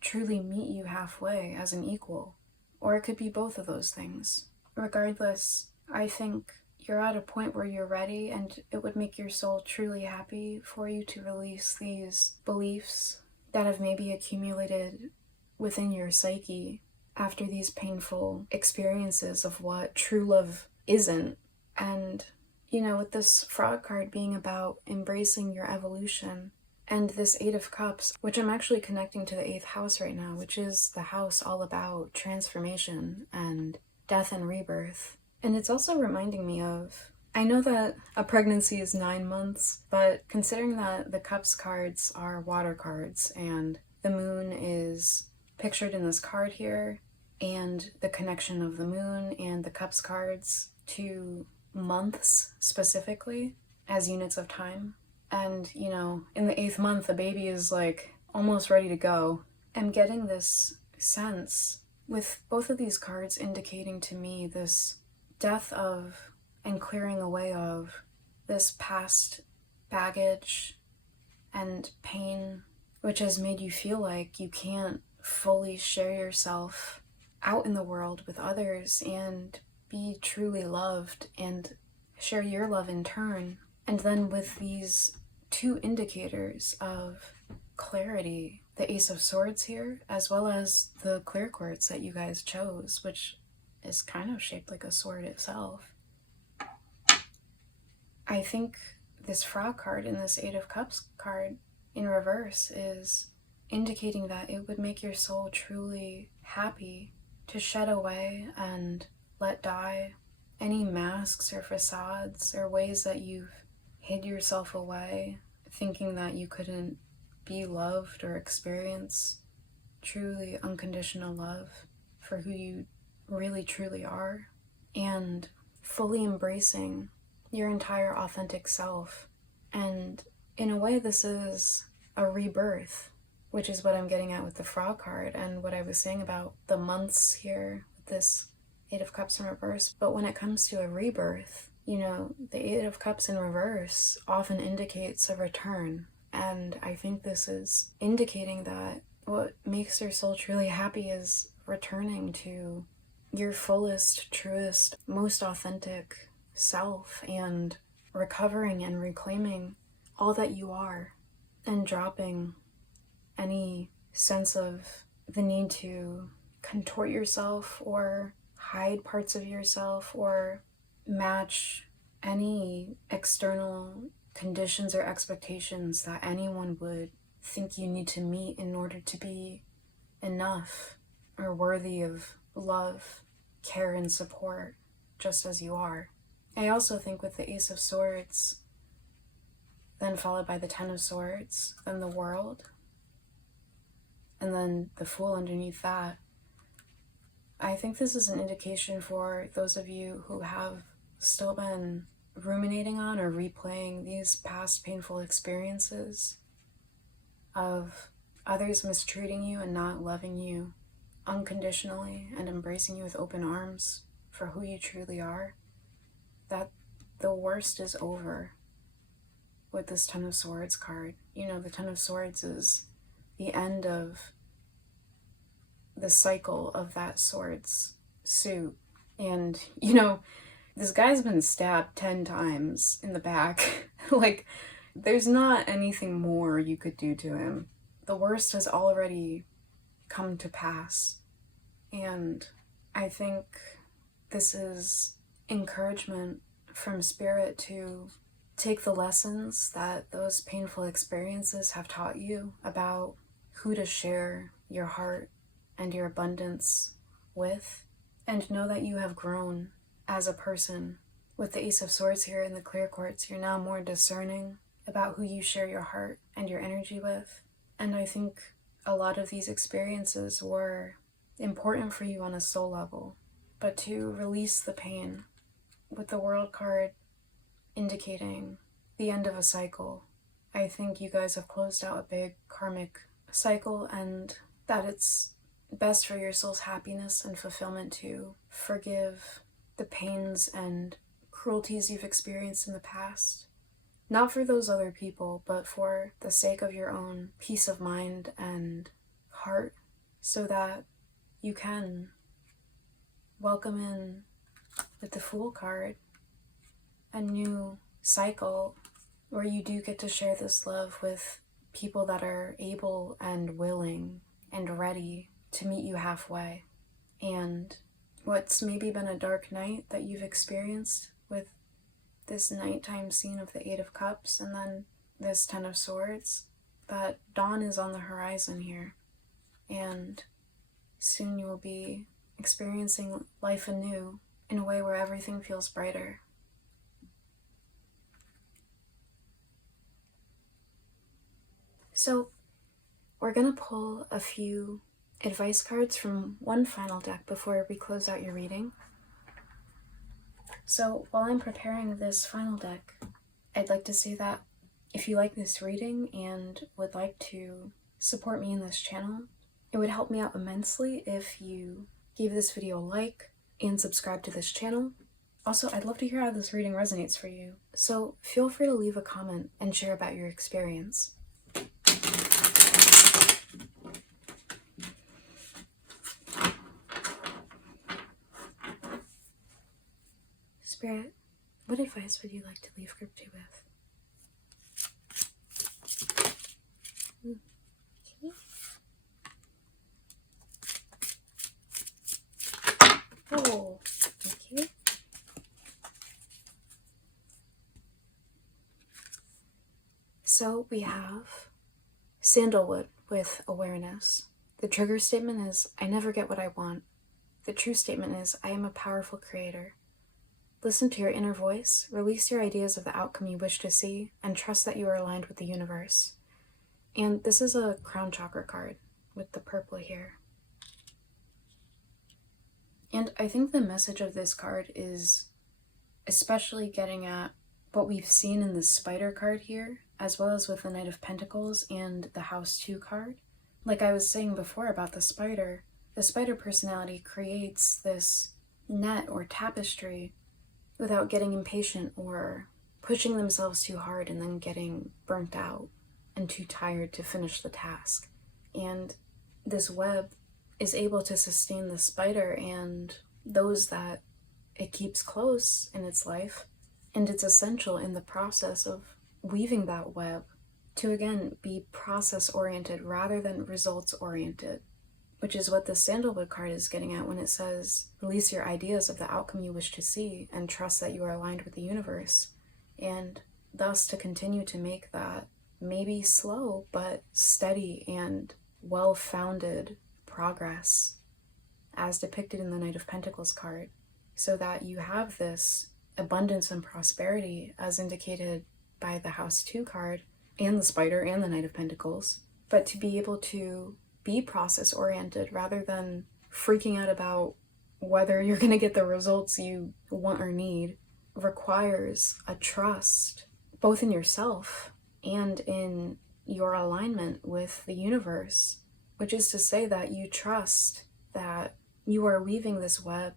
truly meet you halfway as an equal. Or it could be both of those things. Regardless, I think you're at a point where you're ready, and it would make your soul truly happy for you to release these beliefs that have maybe accumulated within your psyche after these painful experiences of what true love isn't. And, with this Frog card being about embracing your evolution, and this Eight of Cups, which I'm actually connecting to the 8th house right now, which is the house all about transformation and death and rebirth. And it's also reminding me of I know that a pregnancy is 9 months, but considering that the Cups cards are water cards and the moon is pictured in this card here, and the connection of the moon and the Cups cards to months specifically as units of time. And, you know, in the 8th month, the baby is like almost ready to go. I'm getting this sense with both of these cards indicating to me this death of and clearing away of this past baggage and pain, which has made you feel like you can't fully share yourself out in the world with others and be truly loved and share your love in turn. And then with these two indicators of clarity, the Ace of Swords here, as well as the clear quartz that you guys chose, which is kind of shaped like a sword itself. I think this Frog card and this Eight of Cups card in reverse is indicating that it would make your soul truly happy to shed away and let die any masks or facades or ways that you've hid yourself away, thinking that you couldn't be loved or experience truly unconditional love for who you really truly are, and fully embracing your entire authentic self. And in a way, this is a rebirth, which is what I'm getting at with the Frog card and what I was saying about the months here with this Eight of Cups in reverse. But when it comes to a rebirth, you know, the Eight of Cups in reverse often indicates a return. And I think this is indicating that what makes your soul truly happy is returning to your fullest, truest, most authentic self and recovering and reclaiming all that you are and dropping any sense of the need to contort yourself or hide parts of yourself or match any external conditions or expectations that anyone would think you need to meet in order to be enough or worthy of love, care, and support, just as you are. I also think with the Ace of Swords, then followed by the Ten of Swords, then the World, and then the Fool underneath that, I think this is an indication for those of you who have still been ruminating on or replaying these past painful experiences of others mistreating you and not loving you unconditionally and embracing you with open arms for who you truly are, that the worst is over with this Ten of Swords card. You know, the Ten of Swords is the end of the cycle of that swords suit. And, you know, this guy's been stabbed 10 times in the back. Like, there's not anything more you could do to him. The worst has already come to pass. And I think this is encouragement from Spirit to take the lessons that those painful experiences have taught you about who to share your heart and your abundance with, and know that you have grown as a person. With the Ace of Swords here in the clear quartz, you're now more discerning about who you share your heart and your energy with. And I think a lot of these experiences were important for you on a soul level, but to release the pain, with the World card indicating the end of a cycle. I think you guys have closed out a big karmic cycle, and that it's best for your soul's happiness and fulfillment to forgive the pains and cruelties you've experienced in the past. Not for those other people, but for the sake of your own peace of mind and heart, so that you can welcome in, with the Fool card, a new cycle where you do get to share this love with people that are able and willing and ready to meet you halfway. And what's maybe been a dark night that you've experienced with this nighttime scene of the Eight of Cups and then this Ten of Swords, that dawn is on the horizon here, and soon you will be experiencing life anew in a way where everything feels brighter. So we're gonna pull a few advice cards from one final deck before we close out your reading. So while I'm preparing this final deck, I'd like to say that if you like this reading and would like to support me in this channel, it would help me out immensely if you gave this video a like and subscribe to this channel. Also, I'd love to hear how this reading resonates for you, so feel free to leave a comment and share about your experience. Spirit, what advice would you like to leave group 2 with? Oh, thank you. So we have sandalwood with awareness. The trigger statement is, I never get what I want. The true statement is, I am a powerful creator. Listen to your inner voice, release your ideas of the outcome you wish to see, and trust that you are aligned with the universe. And this is a crown chakra card with the purple here. And I think the message of this card is especially getting at what we've seen in the spider card here, as well as with the Knight of Pentacles and the House 2 card. Like I was saying before about the spider personality creates this net or tapestry without getting impatient or pushing themselves too hard and then getting burnt out and too tired to finish the task. And this web is able to sustain the spider and those that it keeps close in its life, and it's essential in the process of weaving that web to again be process-oriented rather than results-oriented, which is what the sandalwood card is getting at when it says, release your ideas of the outcome you wish to see and trust that you are aligned with the universe, and thus to continue to make that maybe slow but steady and well-founded progress as depicted in the Knight of Pentacles card, so that you have this abundance and prosperity as indicated by the House 2 card and the spider and the Knight of Pentacles, but to be able to be process oriented rather than freaking out about whether you're going to get the results you want or need requires a trust both in yourself and in your alignment with the universe, which is to say that you trust that you are weaving this web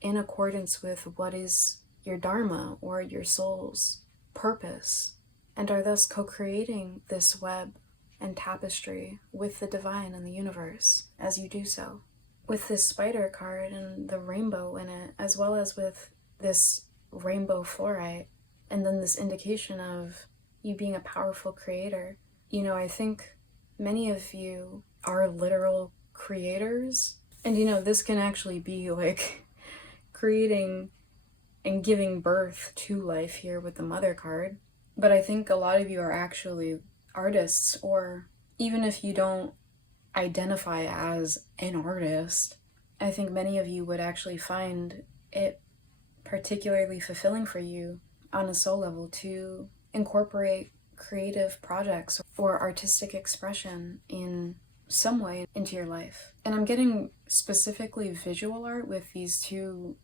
in accordance with what is your dharma or your soul's purpose, and are thus co-creating this web and tapestry with the divine and the universe as you do so. With this spider card and the rainbow in it, as well as with this rainbow fluorite, and then this indication of you being a powerful creator. You know, I think many of you are literal creators, and you know, this can actually be like creating and giving birth to life here with the mother card. But I think a lot of you are actually artists, or even if you don't identify as an artist, I think many of you would actually find it particularly fulfilling for you on a soul level to incorporate creative projects or artistic expression in some way into your life. And I'm getting specifically visual art with these two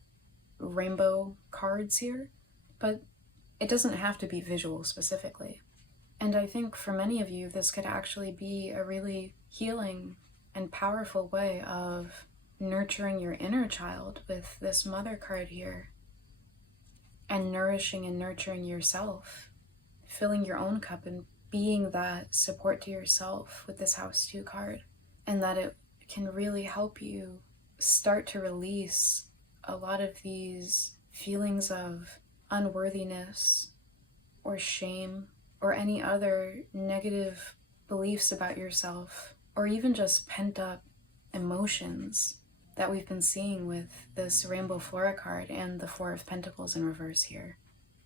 rainbow cards here, but it doesn't have to be visual specifically. And I think for many of you, this could actually be a really healing and powerful way of nurturing your inner child with this mother card here, and nourishing and nurturing yourself, filling your own cup and being that support to yourself with this House 2 card. And that it can really help you start to release a lot of these feelings of unworthiness or shame or any other negative beliefs about yourself, or even just pent up emotions that we've been seeing with this Rainbow Flora card and the Four of Pentacles in reverse here.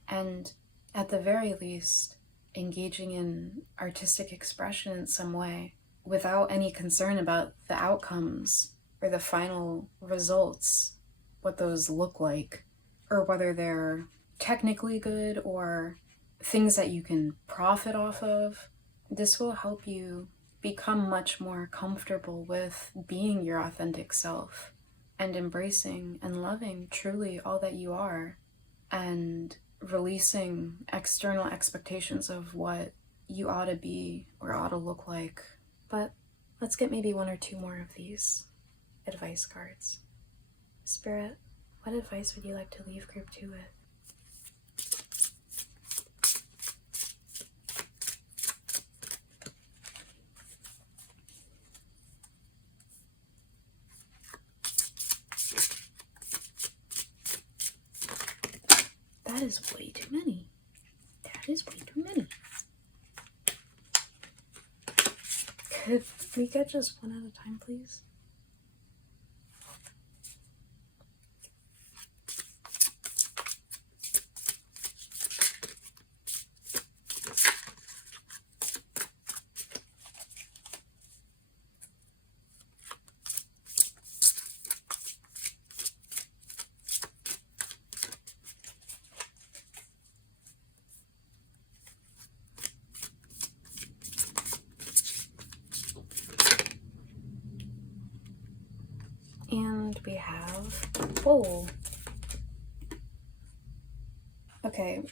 And at the very least, engaging in artistic expression in some way without any concern about the outcomes or the final results, what those look like, or whether they're technically good or things that you can profit off of, This will help you become much more comfortable with being your authentic self and embracing and loving truly all that you are, and releasing external expectations of what you ought to be or ought to look like. But let's get maybe one or two more of these advice cards. Spirit, what advice would you like to leave group 2 with? That is way too many. That is way too many. Could we get just one at a time, please? And we have bowl. Okay,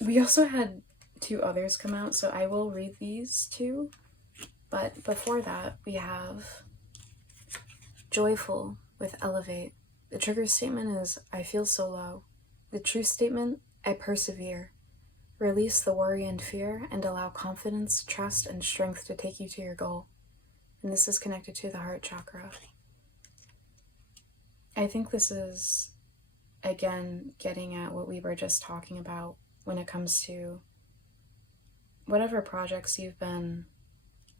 we also had 2 others come out, so I will read these 2. But before that, we have joyful with elevate. The trigger statement is, I feel so low. The truth statement, I persevere. Release the worry and fear and allow confidence, trust, and strength to take you to your goal. And this is connected to the heart chakra. I think this is, again, getting at what we were just talking about when it comes to whatever projects you've been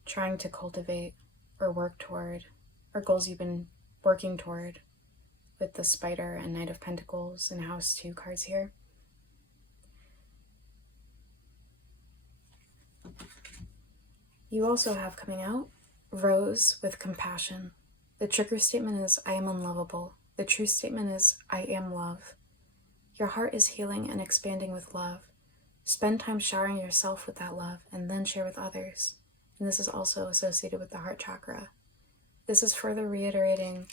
trying to cultivate or work toward, or goals you've been working toward with the Spider and Knight of Pentacles and House 2 cards here. You also have coming out Rose with compassion. The trigger statement is, I am unlovable. The truth statement is, I am love. Your heart is healing and expanding with love. Spend time showering yourself with that love and then share with others. And this is also associated with the heart chakra. This is further reiterating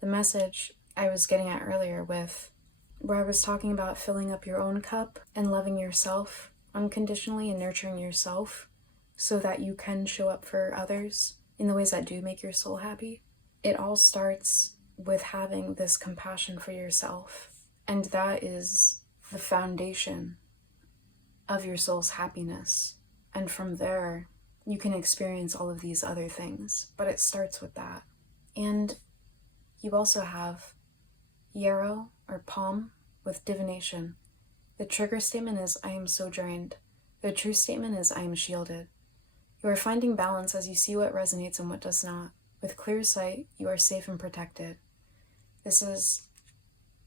the message I was getting at earlier with where I was talking about filling up your own cup and loving yourself unconditionally and nurturing yourself so that you can show up for others in the ways that do make your soul happy. It all starts with having this compassion for yourself, and that is the foundation of your soul's happiness. And from there, you can experience all of these other things, but it starts with that. And you also have yarrow or palm with divination. The trigger statement is, I am so drained. The truth statement is, I am shielded. You are finding balance as you see what resonates and what does not. With clear sight, you are safe and protected. This is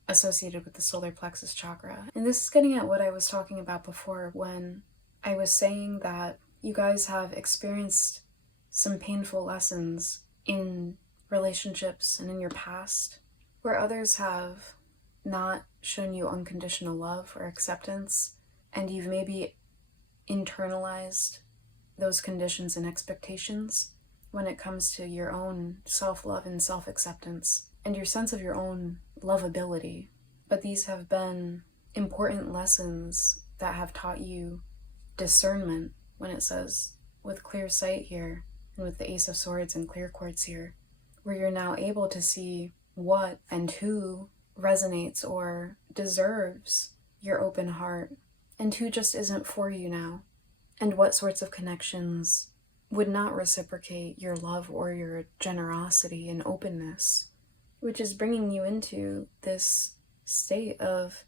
associated with the solar plexus chakra. And this is getting at what I was talking about before when I was saying that you guys have experienced some painful lessons in relationships and in your past where others have not shown you unconditional love or acceptance, and you've maybe internalized those conditions and expectations when it comes to your own self-love and self-acceptance and your sense of your own lovability. But these have been important lessons that have taught you discernment when it says with clear sight here and with the Ace of Swords and clear quartz here, where you're now able to see what and who resonates or deserves your open heart and who just isn't for you now, and what sorts of connections would not reciprocate your love or your generosity and openness, which is bringing you into this state of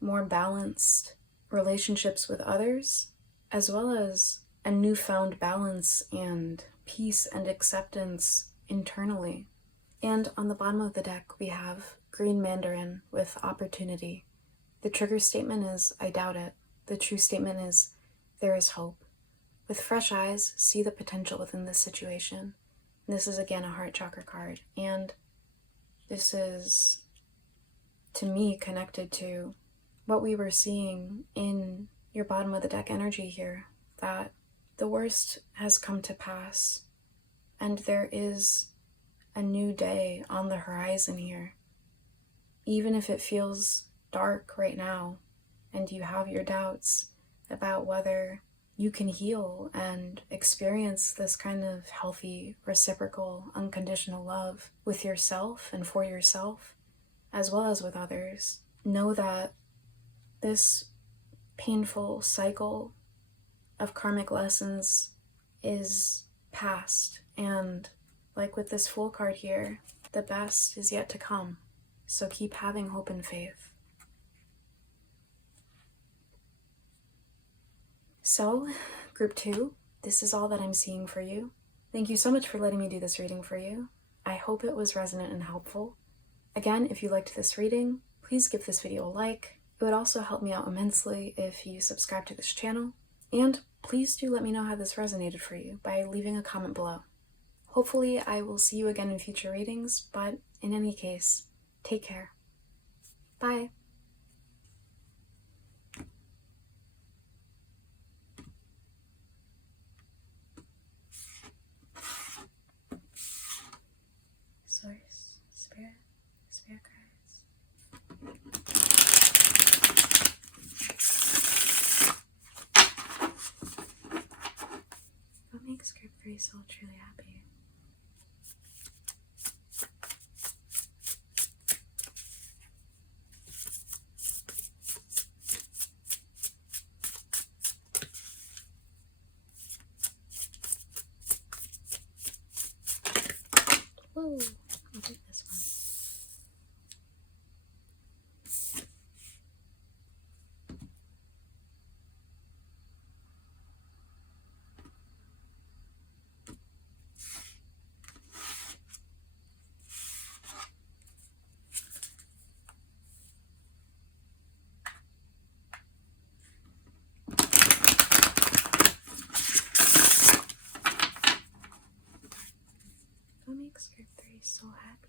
more balanced relationships with others, as well as a newfound balance and peace and acceptance internally. And on the bottom of the deck, we have Green Mandarin with opportunity. The trigger statement is, I doubt it. The true statement is, there is hope. With fresh eyes, see the potential within this situation. This is again a heart chakra card, and this is, to me, connected to what we were seeing in your bottom of the deck energy here, that The worst has come to pass, and there is a new day on the horizon here. Even if it feels dark right now, and you have your doubts about whether you can heal and experience this kind of healthy, reciprocal, unconditional love with yourself and for yourself, as well as with others, know that this painful cycle of karmic lessons is past, and like with this Fool card here, the best is yet to come. So keep having hope and faith. So, group 2, this is all that I'm seeing for you. Thank you so much for letting me do this reading for you. I hope it was resonant and helpful. Again, if you liked this reading, please give this video a like. It would also help me out immensely if you subscribe to this channel. And please do let me know how this resonated for you by leaving a comment below. Hopefully I will see you again in future readings, but in any case, take care. Bye. Source, Spirit, Spellcards. What makes group 3 soul truly happy? Whoa, I'll take this one. What makes group 3 so happy?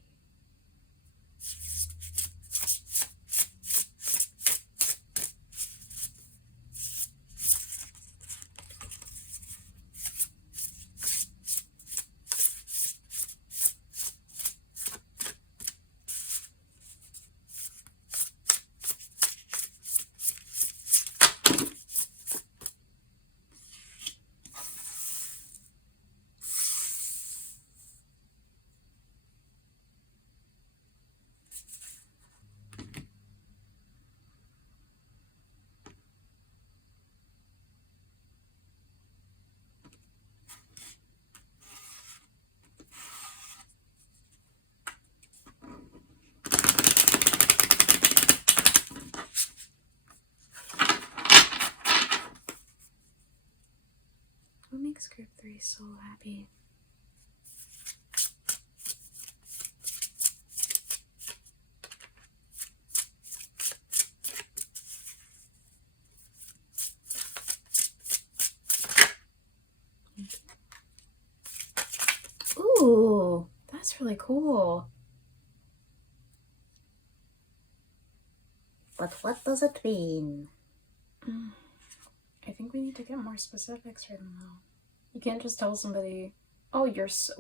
What makes group 3 so happy? Ooh, that's really cool. But what does it mean? I think we need to get more specifics for them though. You can't just tell somebody, oh,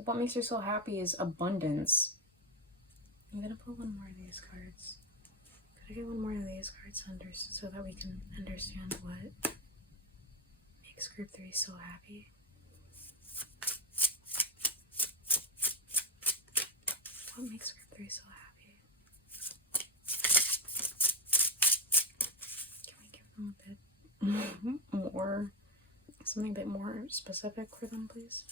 what makes you so happy is abundance. I'm gonna pull one more of these cards. Could I get one more of these cards so that we can understand what makes group 3 so happy? What makes group 3 so happy? Can we give them a bit more, something a bit more specific for them, please?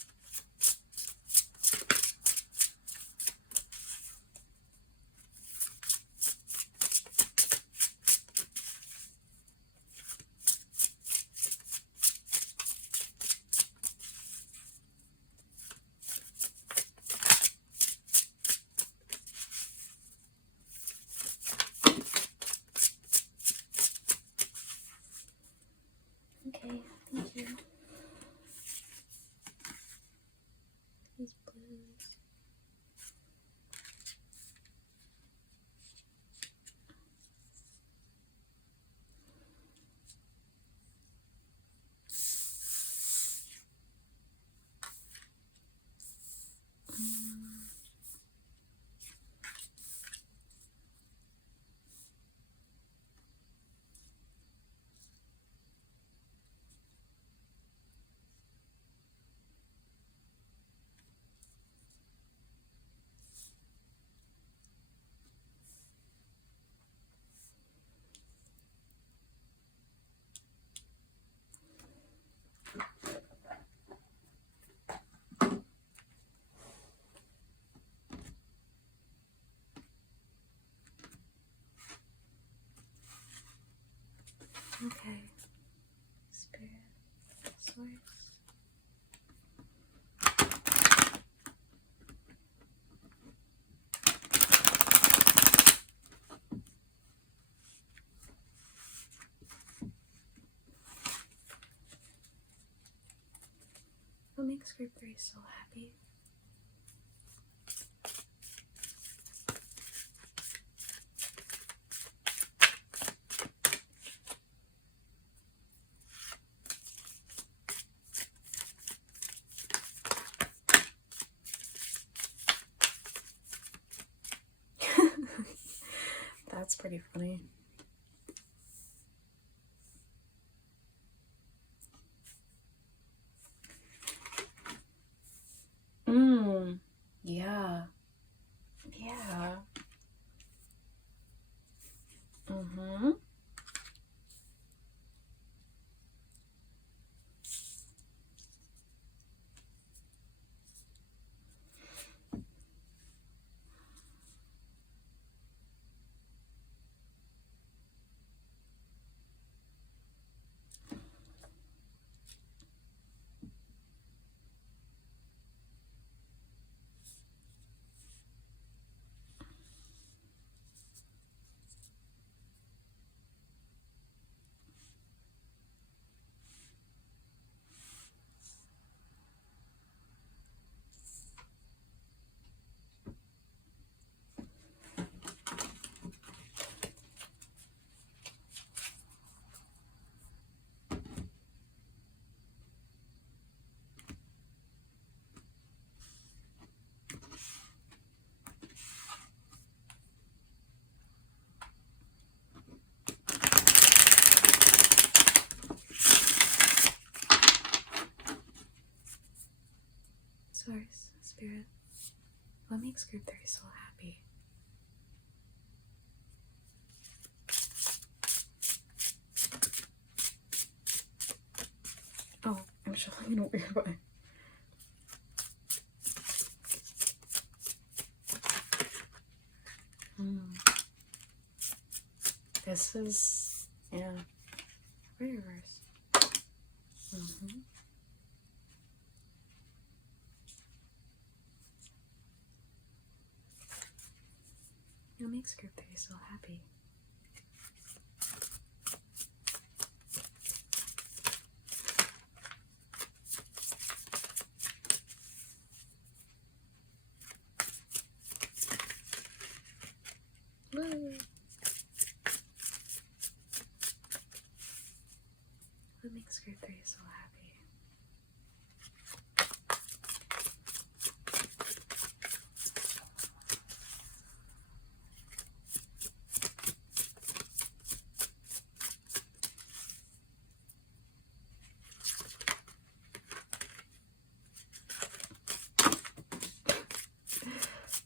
Okay, thank you. Okay. Spirit, source. What makes group 3 so happy? That's pretty funny. Yeah. Yeah. Mm-hmm. Source, spirit, what makes group 3 so happy? Oh, I'm shuffling in a weird way. This is, yeah, reverse. What makes group 3 so happy? Woo. What makes group 3 so happy?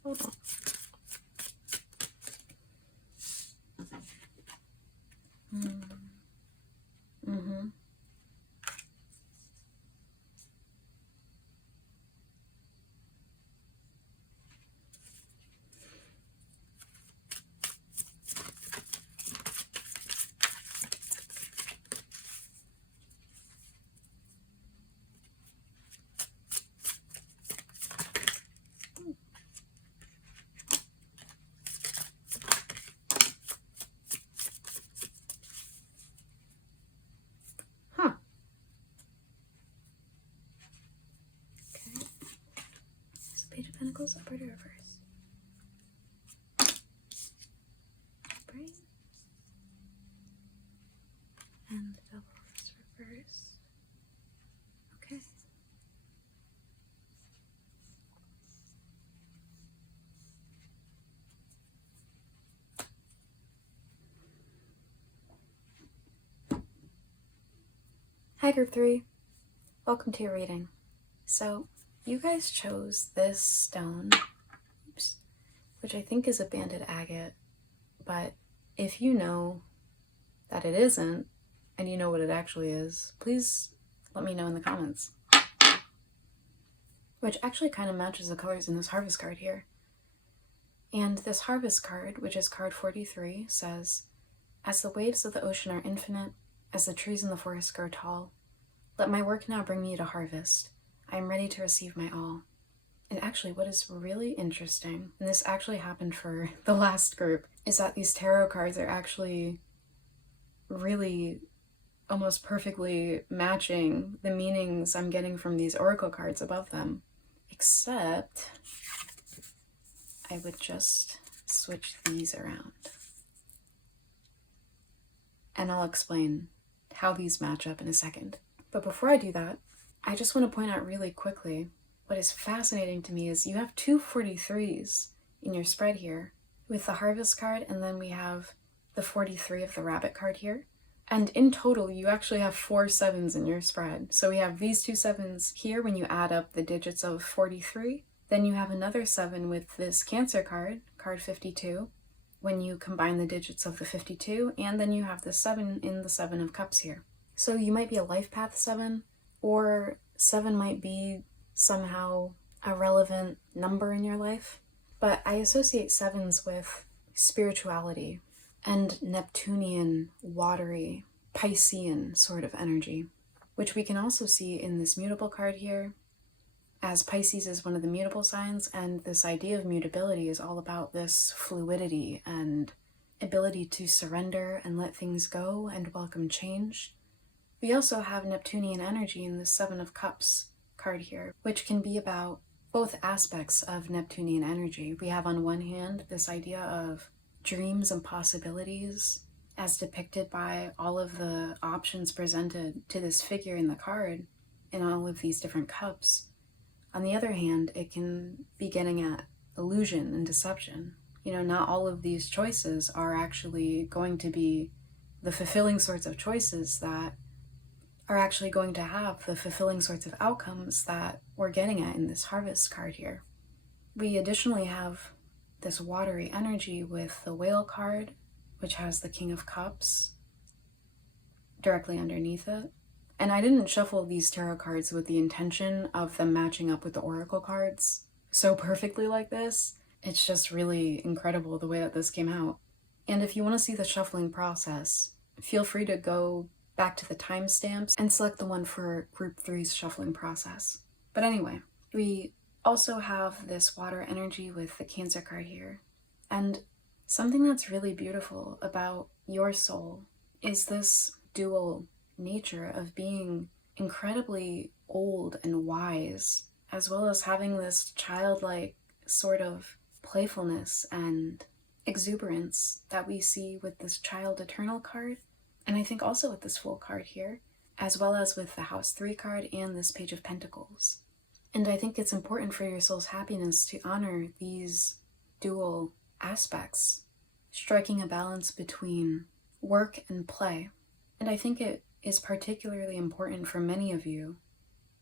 Hold on. Huh. Okay. Is the Page of Pentacles upright or reverse? Upright. And the Devil is reversed. Okay. Hi Group 3, welcome to your reading. So, you guys chose this stone, which I think is a banded agate, but if you know that it isn't, and you know what it actually is, please let me know in the comments. Which actually kind of matches the colors in this harvest card here. And this harvest card, which is card 43, says, as the waves of the ocean are infinite, as the trees in the forest grow tall. Let my work now bring me to harvest. I am ready to receive my all. And actually, what is really interesting, and this actually happened for the last group, is that these tarot cards are actually really almost perfectly matching the meanings I'm getting from these oracle cards above them. Except I would just switch these around. And I'll explain how these match up in a second. But before I do that, I just want to point out really quickly, what is fascinating to me is you have two 43s in your spread here with the harvest card, and then we have the 43 of the rabbit card here. And in total, you actually have 4 7s in your spread. So we have these two 7s here when you add up the digits of 43. Then you have another 7 with this Cancer card, card 52, when you combine the digits of the 52. And then you have the 7 in the 7 of Cups here. So you might be a life path 7, or 7 might be somehow a relevant number in your life. But I associate 7s with spirituality and Neptunian, watery, Piscean sort of energy, which we can also see in this mutable card here, as Pisces is one of the mutable signs, and this idea of mutability is all about this fluidity and ability to surrender and let things go and welcome change. We also have Neptunian energy in the 7 of Cups card here, which can be about both aspects of Neptunian energy. We have on one hand this idea of dreams and possibilities as depicted by all of the options presented to this figure in the card in all of these different cups. On the other hand, it can be getting at illusion and deception. You know, not all of these choices are actually going to be the fulfilling sorts of choices that are actually going to have the fulfilling sorts of outcomes that we're getting at in this harvest card here. We additionally have this watery energy with the Whale card, which has the King of Cups directly underneath it. And I didn't shuffle these tarot cards with the intention of them matching up with the oracle cards so perfectly like this. It's just really incredible the way that this came out. And if you want to see the shuffling process, feel free to go back to the timestamps and select the one for Group 3's shuffling process. But anyway, we also have this water energy with the Cancer card here. And something that's really beautiful about your soul is this dual nature of being incredibly old and wise, as well as having this childlike sort of playfulness and exuberance that we see with this Child Eternal card, and I think also with this Fool card here, as well as with the House 3 card and this Page of Pentacles. And I think it's important for your soul's happiness to honor these dual aspects, striking a balance between work and play. And I think it is particularly important for many of you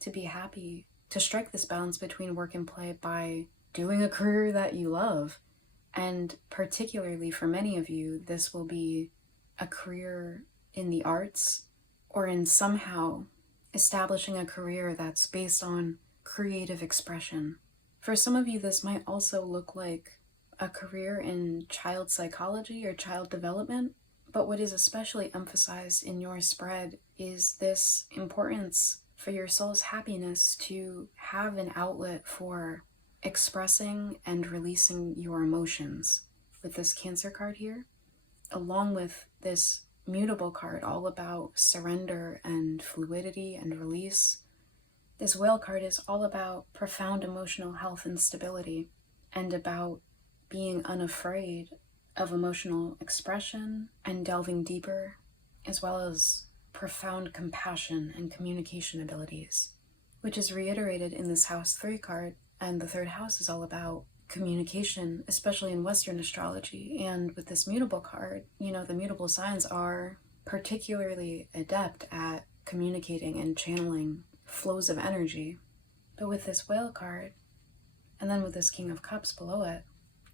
to be happy to strike this balance between work and play by doing a career that you love. And particularly for many of you, this will be a career in the arts or in somehow establishing a career that's based on creative expression. For some of you, this might also look like a career in child psychology or child development, but what is especially emphasized in your spread is this importance for your soul's happiness to have an outlet for expressing and releasing your emotions with this Cancer card here, along with this mutable card all about surrender and fluidity and release. This Whale card is all about profound emotional health and stability, and about being unafraid of emotional expression and delving deeper, as well as profound compassion and communication abilities, which is reiterated in this House 3 card. And the 3rd house is all about communication, especially in Western astrology. And with this mutable card, you know, the mutable signs are particularly adept at communicating and channeling flows of energy. But with this Whale card, and then with this King of Cups below it,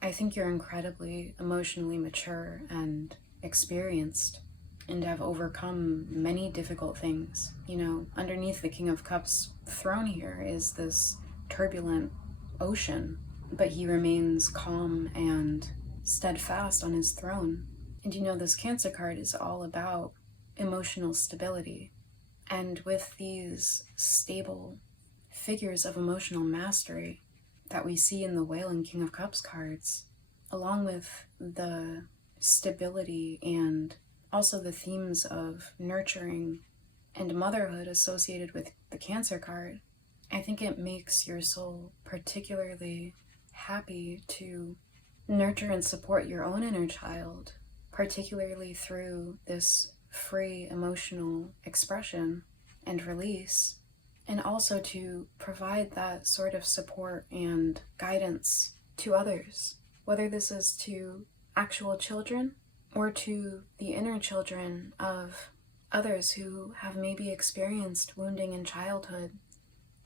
I think you're incredibly emotionally mature and experienced and have overcome many difficult things. You know, underneath the King of Cups throne here is this turbulent ocean, but he remains calm and steadfast on his throne. And you know, this Cancer card is all about emotional stability. And with these stable figures of emotional mastery that we see in the Whale and King of Cups cards, along with the stability and also the themes of nurturing and motherhood associated with the Cancer card, I think it makes your soul particularly happy to nurture and support your own inner child, particularly through this free emotional expression and release, and also to provide that sort of support and guidance to others, whether this is to actual children or to the inner children of others who have maybe experienced wounding in childhood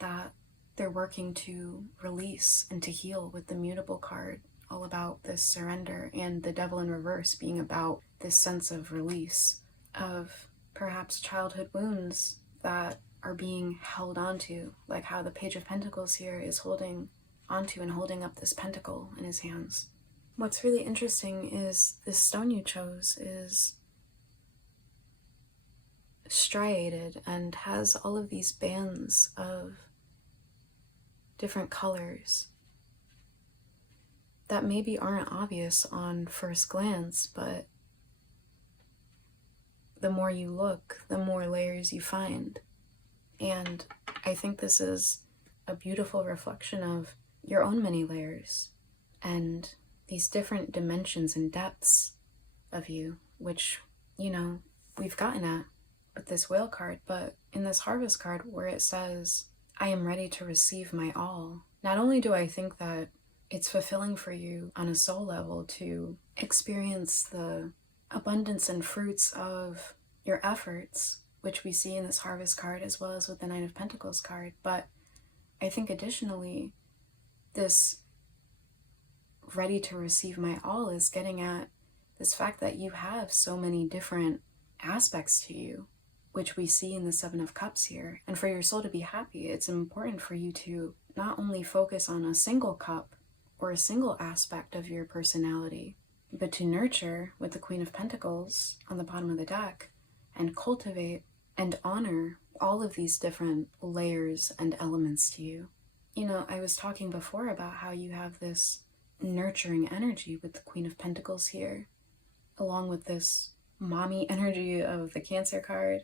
that they're working to release and to heal with the Mutable card, all about this surrender, and the Devil in reverse being about this sense of release of perhaps childhood wounds that are being held onto, like how the Page of Pentacles here is holding onto and holding up this pentacle in his hands. What's really interesting is this stone you chose is striated and has all of these bands of different colors that maybe aren't obvious on first glance, but the more you look, the more layers you find. And I think this is a beautiful reflection of your own many layers and these different dimensions and depths of you, which, you know, we've gotten at with this Whale card, but in this Harvest card where it says, I am ready to receive my all, not only do I think that it's fulfilling for you on a soul level to experience the abundance and fruits of your efforts, which we see in this Harvest card as well as with the Knight of Pentacles card, but I think additionally this ready to receive my all is getting at this fact that you have so many different aspects to you, which we see in the Seven of Cups here. And for your soul to be happy, it's important for you to not only focus on a single cup or a single aspect of your personality, but to nurture with the Queen of Pentacles on the bottom of the deck and cultivate and honor all of these different layers and elements to you. You know, I was talking before about how you have this nurturing energy with the Queen of Pentacles here, along with this mommy energy of the Cancer card,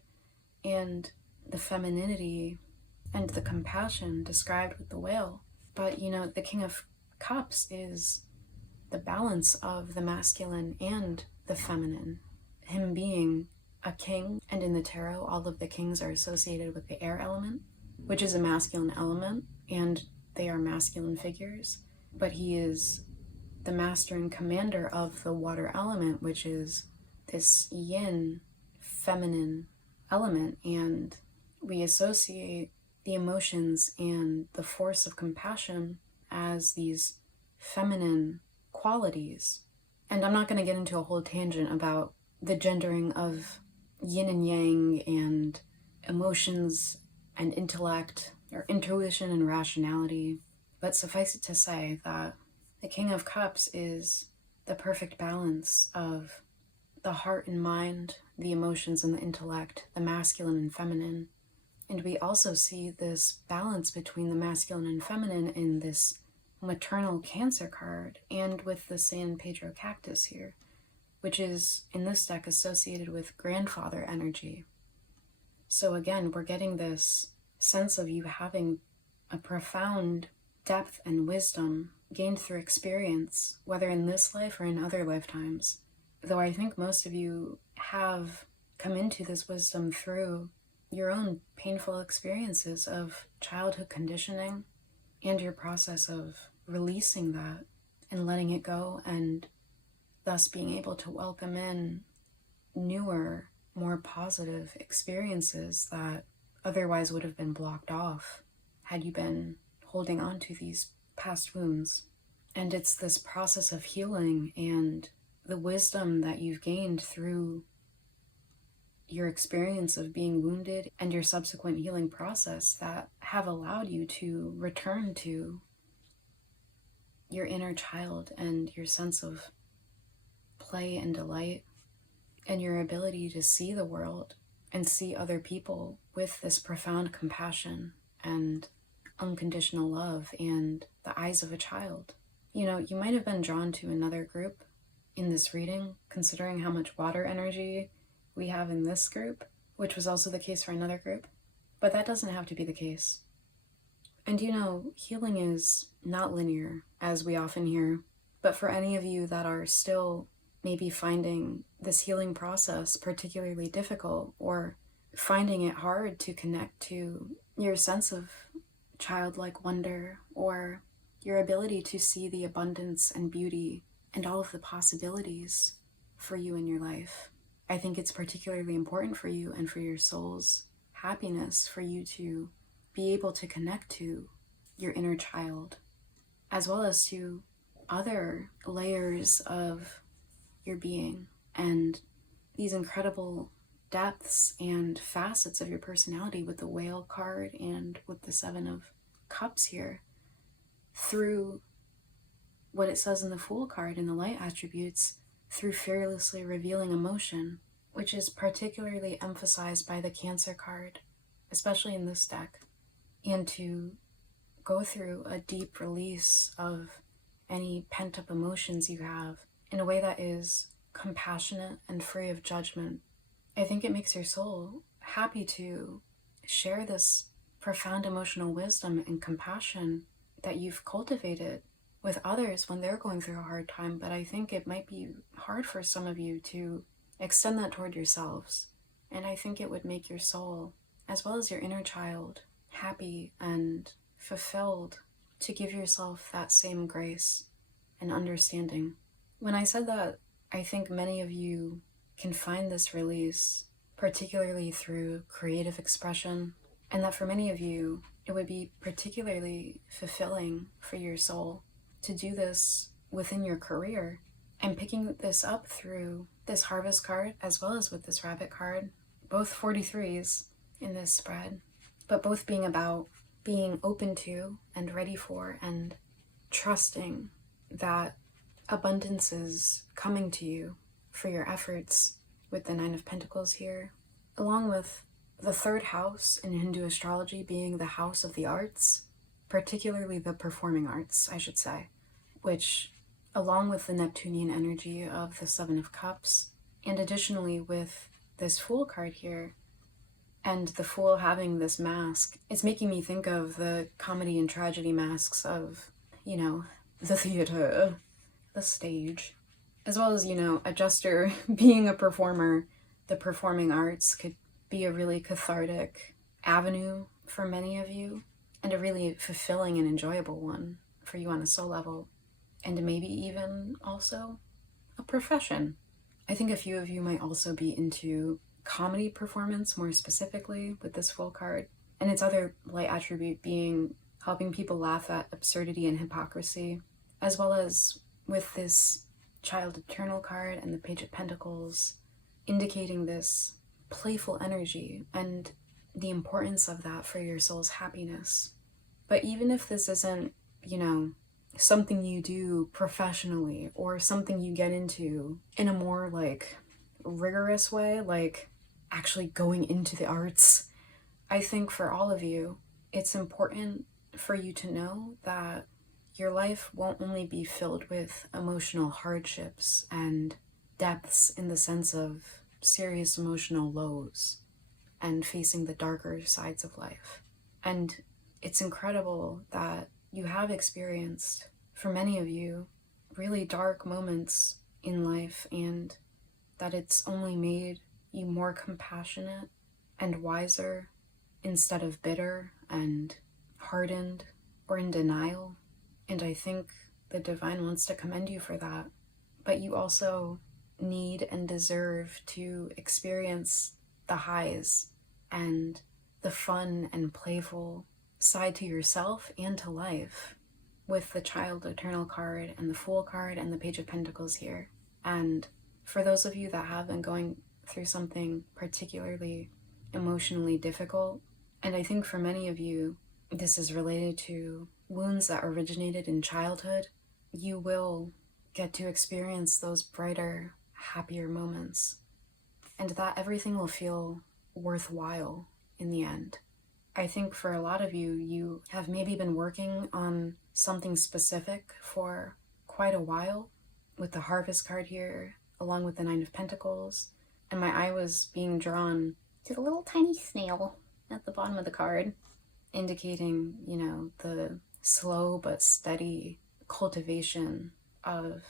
and the femininity and the compassion described with the Whale. But, you know, the King of Cups is the balance of the masculine and the feminine. Him being a king, and in the tarot, all of the kings are associated with the air element, which is a masculine element, and they are masculine figures. But he is the master and commander of the water element, which is this yin, feminine element, and we associate the emotions and the force of compassion as these feminine qualities. And I'm not going to get into a whole tangent about the gendering of yin and yang and emotions and intellect, or intuition and rationality, but suffice it to say that the King of Cups is the perfect balance of the heart and mind, the emotions and the intellect, the masculine and feminine. And we also see this balance between the masculine and feminine in this maternal Cancer card and with the San Pedro cactus here, which is in this deck associated with grandfather energy. So again, we're getting this sense of you having a profound depth and wisdom gained through experience, whether in this life or in other lifetimes. Though I think most of you have come into this wisdom through your own painful experiences of childhood conditioning and your process of releasing that and letting it go, and thus being able to welcome in newer, more positive experiences that otherwise would have been blocked off had you been holding on to these past wounds. And it's this process of healing and the wisdom that you've gained through your experience of being wounded and your subsequent healing process that have allowed you to return to your inner child and your sense of play and delight and your ability to see the world and see other people with this profound compassion and unconditional love and the eyes of a child. You know, you might have been drawn to another group in this reading, considering how much water energy we have in this group, which was also the case for another group, but that doesn't have to be the case. And you know, healing is not linear, as we often hear, but for any of you that are still maybe finding this healing process particularly difficult, or finding it hard to connect to your sense of childlike wonder, or your ability to see the abundance and beauty and all of the possibilities for you in your life, I think it's particularly important for you and for your soul's happiness for you to be able to connect to your inner child, as well as to other layers of your being and these incredible depths and facets of your personality with the Whale card and with the Seven of Cups here, through what it says in the Fool card in the light attributes, through fearlessly revealing emotion, which is particularly emphasized by the Cancer card, especially in this deck, and to go through a deep release of any pent-up emotions you have in a way that is compassionate and free of judgment. I think it makes your soul happy to share this profound emotional wisdom and compassion that you've cultivated with others when they're going through a hard time, but I think it might be hard for some of you to extend that toward yourselves. And I think it would make your soul, as well as your inner child, happy and fulfilled to give yourself that same grace and understanding. When I said that, I think many of you can find this release, particularly through creative expression, and that for many of you, it would be particularly fulfilling for your soul to do this within your career. And picking this up through this Harvest card, as well as with this Rabbit card, both 43s in this spread, but both being about being open to and ready for and trusting that abundance is coming to you for your efforts, with the Nine of Pentacles here, along with the third house in Hindu astrology being the house of the arts, particularly the performing arts, I should say, which, along with the Neptunian energy of the Seven of Cups, and additionally with this Fool card here, and the Fool having this mask, it's making me think of the comedy and tragedy masks of, you know, the theater, the stage, as well as, you know, a jester being a performer. The performing arts could be a really cathartic avenue for many of you, and a really fulfilling and enjoyable one for you on a soul level, and maybe even also a profession. I think a few of you might also be into comedy performance more specifically with this Fool card, and its other light attribute being helping people laugh at absurdity and hypocrisy, as well as with this Child Eternal card and the Page of Pentacles, indicating this playful energy and the importance of that for your soul's happiness. But even if this isn't, you know, something you do professionally or something you get into in a more like rigorous way, like actually going into the arts, I think for all of you, it's important for you to know that your life won't only be filled with emotional hardships and depths in the sense of serious emotional lows and facing the darker sides of life. And it's incredible that you have experienced, for many of you, really dark moments in life, and that it's only made you more compassionate and wiser instead of bitter and hardened or in denial. And I think the divine wants to commend you for that. But you also need and deserve to experience the highs and the fun and playful side to yourself and to life with the Child Eternal card and the Fool card and the Page of Pentacles here. And for those of you that have been going through something particularly emotionally difficult, and I think for many of you this is related to wounds that originated in childhood, you will get to experience those brighter, happier moments, and that everything will feel worthwhile in the end. I think for a lot of you, you have maybe been working on something specific for quite a while, with the Harvest card here, along with the Nine of Pentacles, and my eye was being drawn to the little tiny snail at the bottom of the card, indicating, you know, the slow but steady cultivation of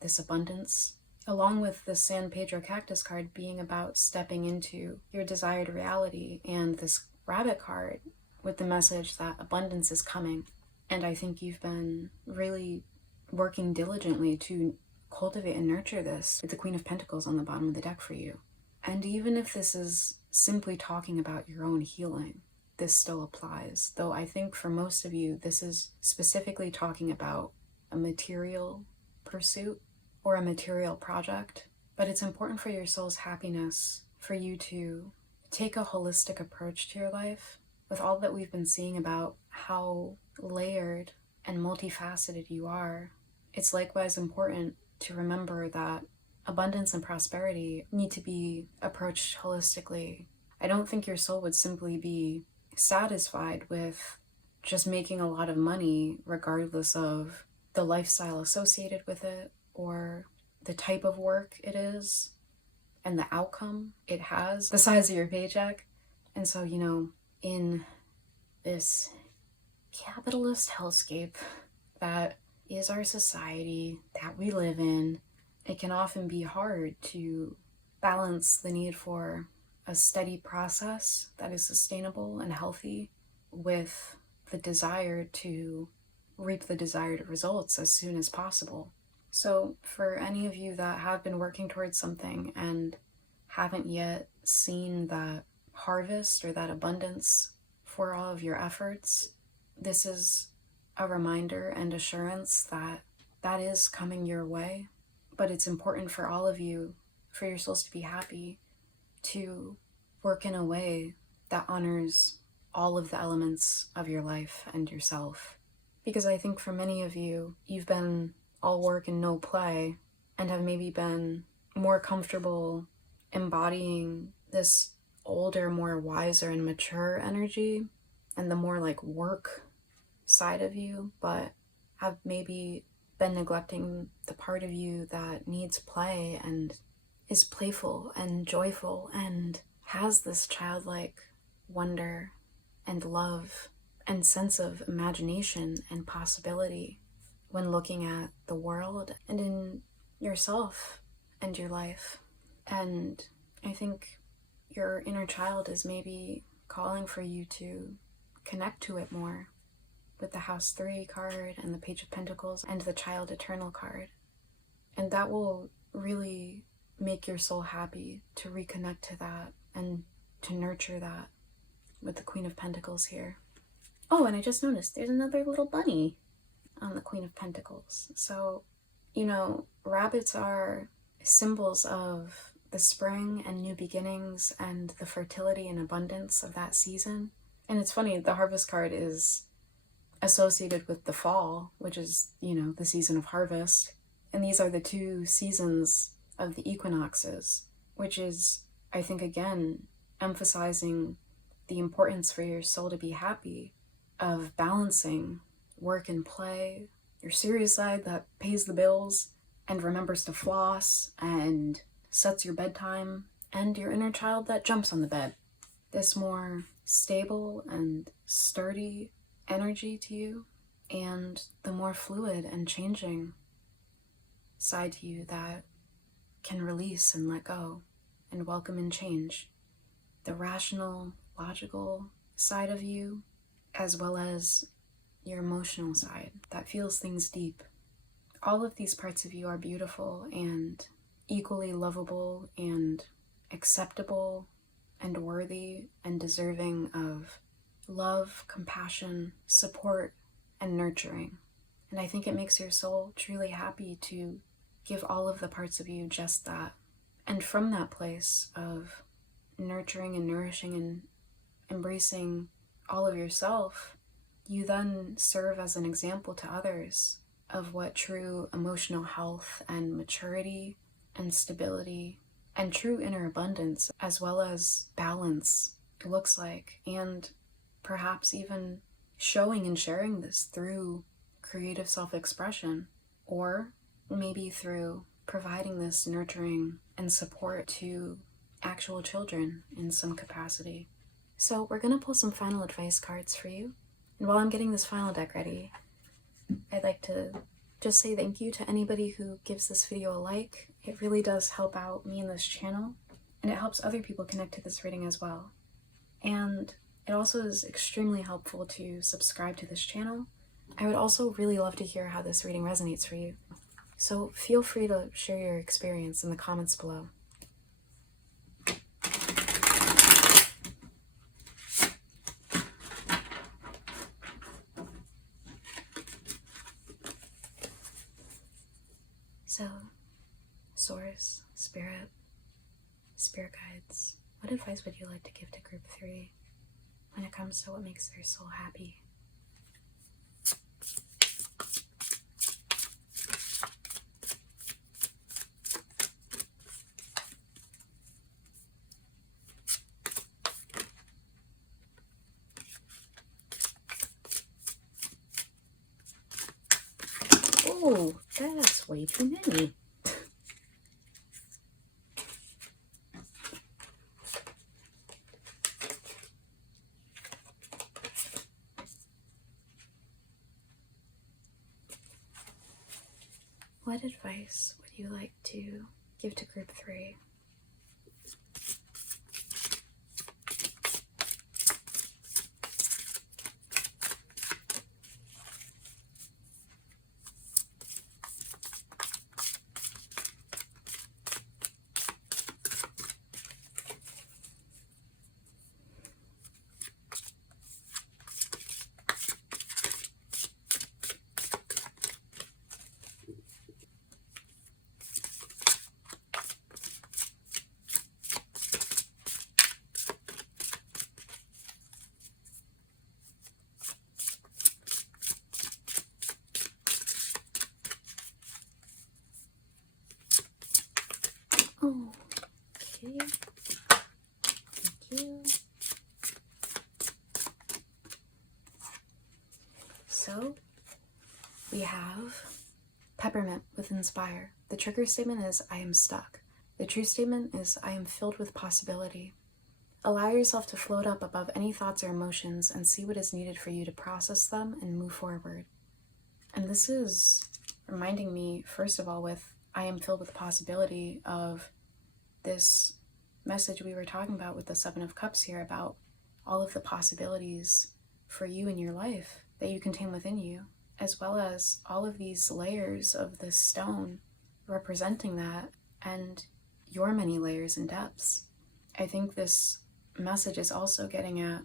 this abundance, along with the San Pedro Cactus card being about stepping into your desired reality, and this Rabbit card with the message that abundance is coming. And I think you've been really working diligently to cultivate and nurture this, with the Queen of Pentacles on the bottom of the deck for you. And even if this is simply talking about your own healing, this still applies. Though I think for most of you, this is specifically talking about a material pursuit or a material project. But it's important for your soul's happiness for you to take a holistic approach to your life. With all that we've been seeing about how layered and multifaceted you are, it's likewise important to remember that abundance and prosperity need to be approached holistically. I don't think your soul would simply be satisfied with just making a lot of money, regardless of the lifestyle associated with it or the type of work it is and the outcome it has, the size of your paycheck. And so, you know, in this capitalist hellscape that is our society that we live in, it can often be hard to balance the need for a steady process that is sustainable and healthy with the desire to reap the desired results as soon as possible. So for any of you that have been working towards something and haven't yet seen that harvest or that abundance for all of your efforts, this is a reminder and assurance that that is coming your way. But it's important for all of you, for your souls to be happy, to work in a way that honors all of the elements of your life and yourself. Because I think for many of you, you've been all work and no play, and have maybe been more comfortable embodying this older, more wiser and mature energy, and the more like work side of you, but have maybe been neglecting the part of you that needs play and is playful and joyful and has this childlike wonder and love and sense of imagination and possibility when looking at the world and in yourself and your life. And I think your inner child is maybe calling for you to connect to it more with the House 3 card and the Page of Pentacles and the Child Eternal card. And that will really make your soul happy to reconnect to that and to nurture that with the Queen of Pentacles here. Oh, and I just noticed there's another little bunny on the Queen of Pentacles. So, you know, rabbits are symbols of the spring and new beginnings and the fertility and abundance of that season. And it's funny, the Harvest card is associated with the fall, which is, you know, the season of harvest. And these are the two seasons of the equinoxes, which is, I think, again, emphasizing the importance for your soul to be happy of balancing work and play, your serious side that pays the bills and remembers to floss and sets your bedtime, and your inner child that jumps on the bed. This more stable and sturdy energy to you, and the more fluid and changing side to you that can release and let go and welcome in change. The rational, logical side of you, as well as your emotional side that feels things deep. All of these parts of you are beautiful and equally lovable and acceptable and worthy and deserving of love, compassion, support, and nurturing. And I think it makes your soul truly happy to give all of the parts of you just that. And from that place of nurturing and nourishing and embracing all of yourself, you then serve as an example to others of what true emotional health and maturity and stability and true inner abundance, as well as balance, looks like, and perhaps even showing and sharing this through creative self-expression, or maybe through providing this nurturing and support to actual children in some capacity. So we're going to pull some final advice cards for you. And while I'm getting this final deck ready, I'd like to just say thank you to anybody who gives this video a like. It really does help out me and this channel, and it helps other people connect to this reading as well. And it also is extremely helpful to subscribe to this channel. I would also really love to hear how this reading resonates for you. So feel free to share your experience in the comments below. So, Source, Spirit Guides, what advice would you like to give to Group 3 when it comes to what makes their soul happy? Oh, that's way too many. What advice would you like to give to Group 3? Oh, okay. Thank you. So, we have Peppermint with Inspire. The trigger statement is, I am stuck. The true statement is, I am filled with possibility. Allow yourself to float up above any thoughts or emotions and see what is needed for you to process them and move forward. And this is reminding me, first of all, with I am filled with possibility, of this message we were talking about with the Seven of Cups here, about all of the possibilities for you in your life that you contain within you, as well as all of these layers of this stone representing that, and your many layers and depths. I think this message is also getting at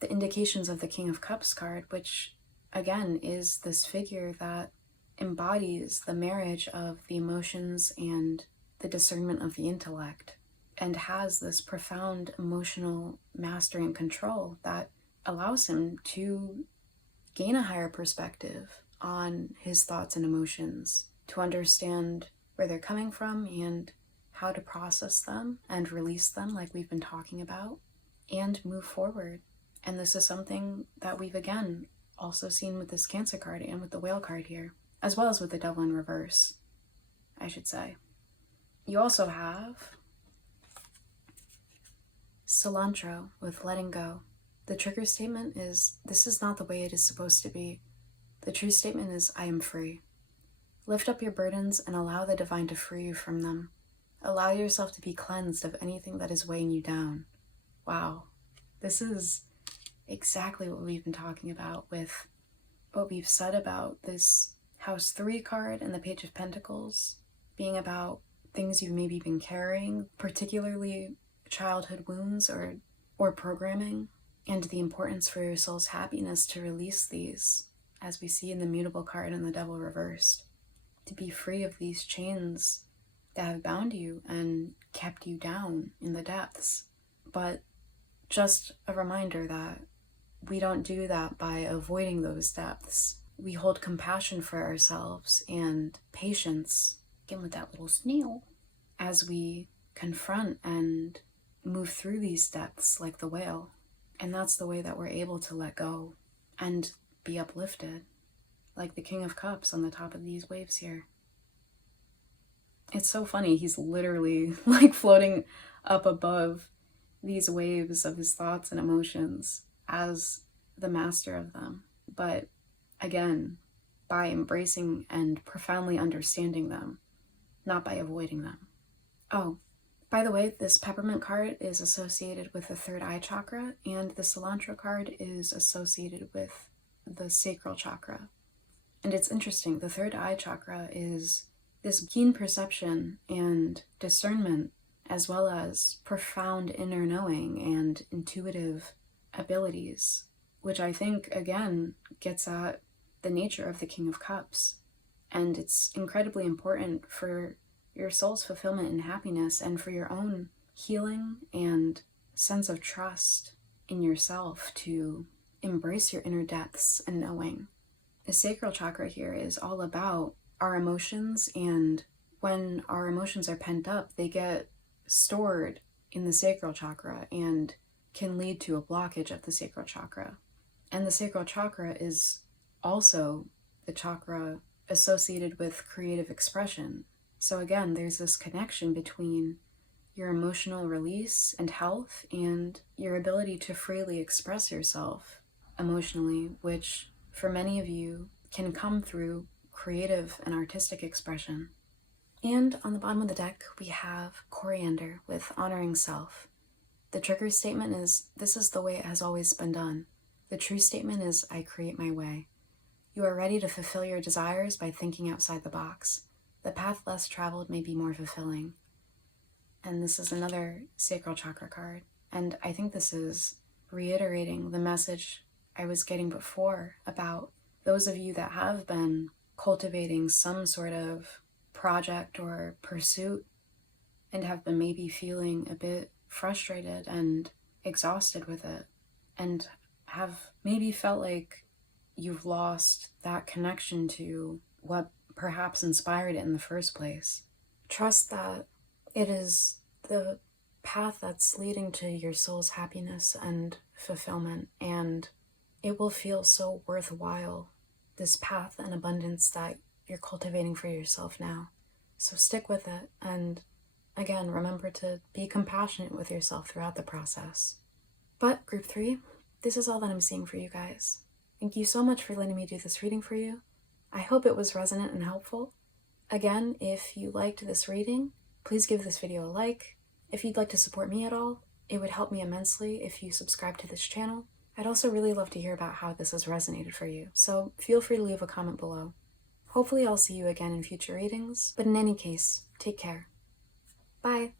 the indications of the King of Cups card, which again is this figure that embodies the marriage of the emotions and the discernment of the intellect, and has this profound emotional mastery and control that allows him to gain a higher perspective on his thoughts and emotions, to understand where they're coming from and how to process them and release them, like we've been talking about, and move forward. And this is something that we've again also seen with this Cancer card and with the Whale card here, as well as with the Devil in reverse, I should say. You also have Cilantro with Letting Go. The trigger statement is, this is not the way it is supposed to be. The true statement is, I am free. Lift up your burdens and allow the divine to free you from them. Allow yourself to be cleansed of anything that is weighing you down. Wow, this is exactly what we've been talking about with what we've said about this House 3 card and the Page of Pentacles being about things you've maybe been carrying, particularly childhood wounds or programming, and the importance for your soul's happiness to release these, as we see in the Mutable card and the Devil reversed, to be free of these chains that have bound you and kept you down in the depths. But just a reminder that we don't do that by avoiding those depths. We hold compassion for ourselves and patience, again with that little snail, as we confront and move through these depths like the whale. And that's the way that we're able to let go and be uplifted, like the King of Cups on the top of these waves here. It's so funny, he's literally like floating up above these waves of his thoughts and emotions as the master of them. But again, by embracing and profoundly understanding them, not by avoiding them. Oh, by the way, this peppermint card is associated with the third eye chakra, and the cilantro card is associated with the sacral chakra. And it's interesting, the third eye chakra is this keen perception and discernment, as well as profound inner knowing and intuitive abilities, which I think, again, gets at the nature of the King of Cups. And it's incredibly important for your soul's fulfillment and happiness, and for your own healing and sense of trust in yourself to embrace your inner depths and knowing. The sacral chakra here is all about our emotions, and when our emotions are pent up, they get stored in the sacral chakra and can lead to a blockage of the sacral chakra. And the sacral chakra is also the chakra associated with creative expression. So again, there's this connection between your emotional release and health and your ability to freely express yourself emotionally, which for many of you can come through creative and artistic expression. And on the bottom of the deck, we have coriander with honoring self. The trigger statement is, this is the way it has always been done. The true statement is, I create my way. You are ready to fulfill your desires by thinking outside the box. The path less traveled may be more fulfilling. And this is another sacral chakra card. And I think this is reiterating the message I was getting before about those of you that have been cultivating some sort of project or pursuit and have been maybe feeling a bit frustrated and exhausted with it, and have maybe felt like you've lost that connection to what perhaps inspired it in the first place. Trust that it is the path that's leading to your soul's happiness and fulfillment, and it will feel so worthwhile, this path and abundance that you're cultivating for yourself now. So stick with it, and again, remember to be compassionate with yourself throughout the process. But group 3, this is all that I'm seeing for you guys. Thank you so much for letting me do this reading for you. I hope it was resonant and helpful. Again, if you liked this reading, please give this video a like. If you'd like to support me at all, it would help me immensely if you subscribe to this channel. I'd also really love to hear about how this has resonated for you, so feel free to leave a comment below. Hopefully I'll see you again in future readings, but in any case, take care. Bye!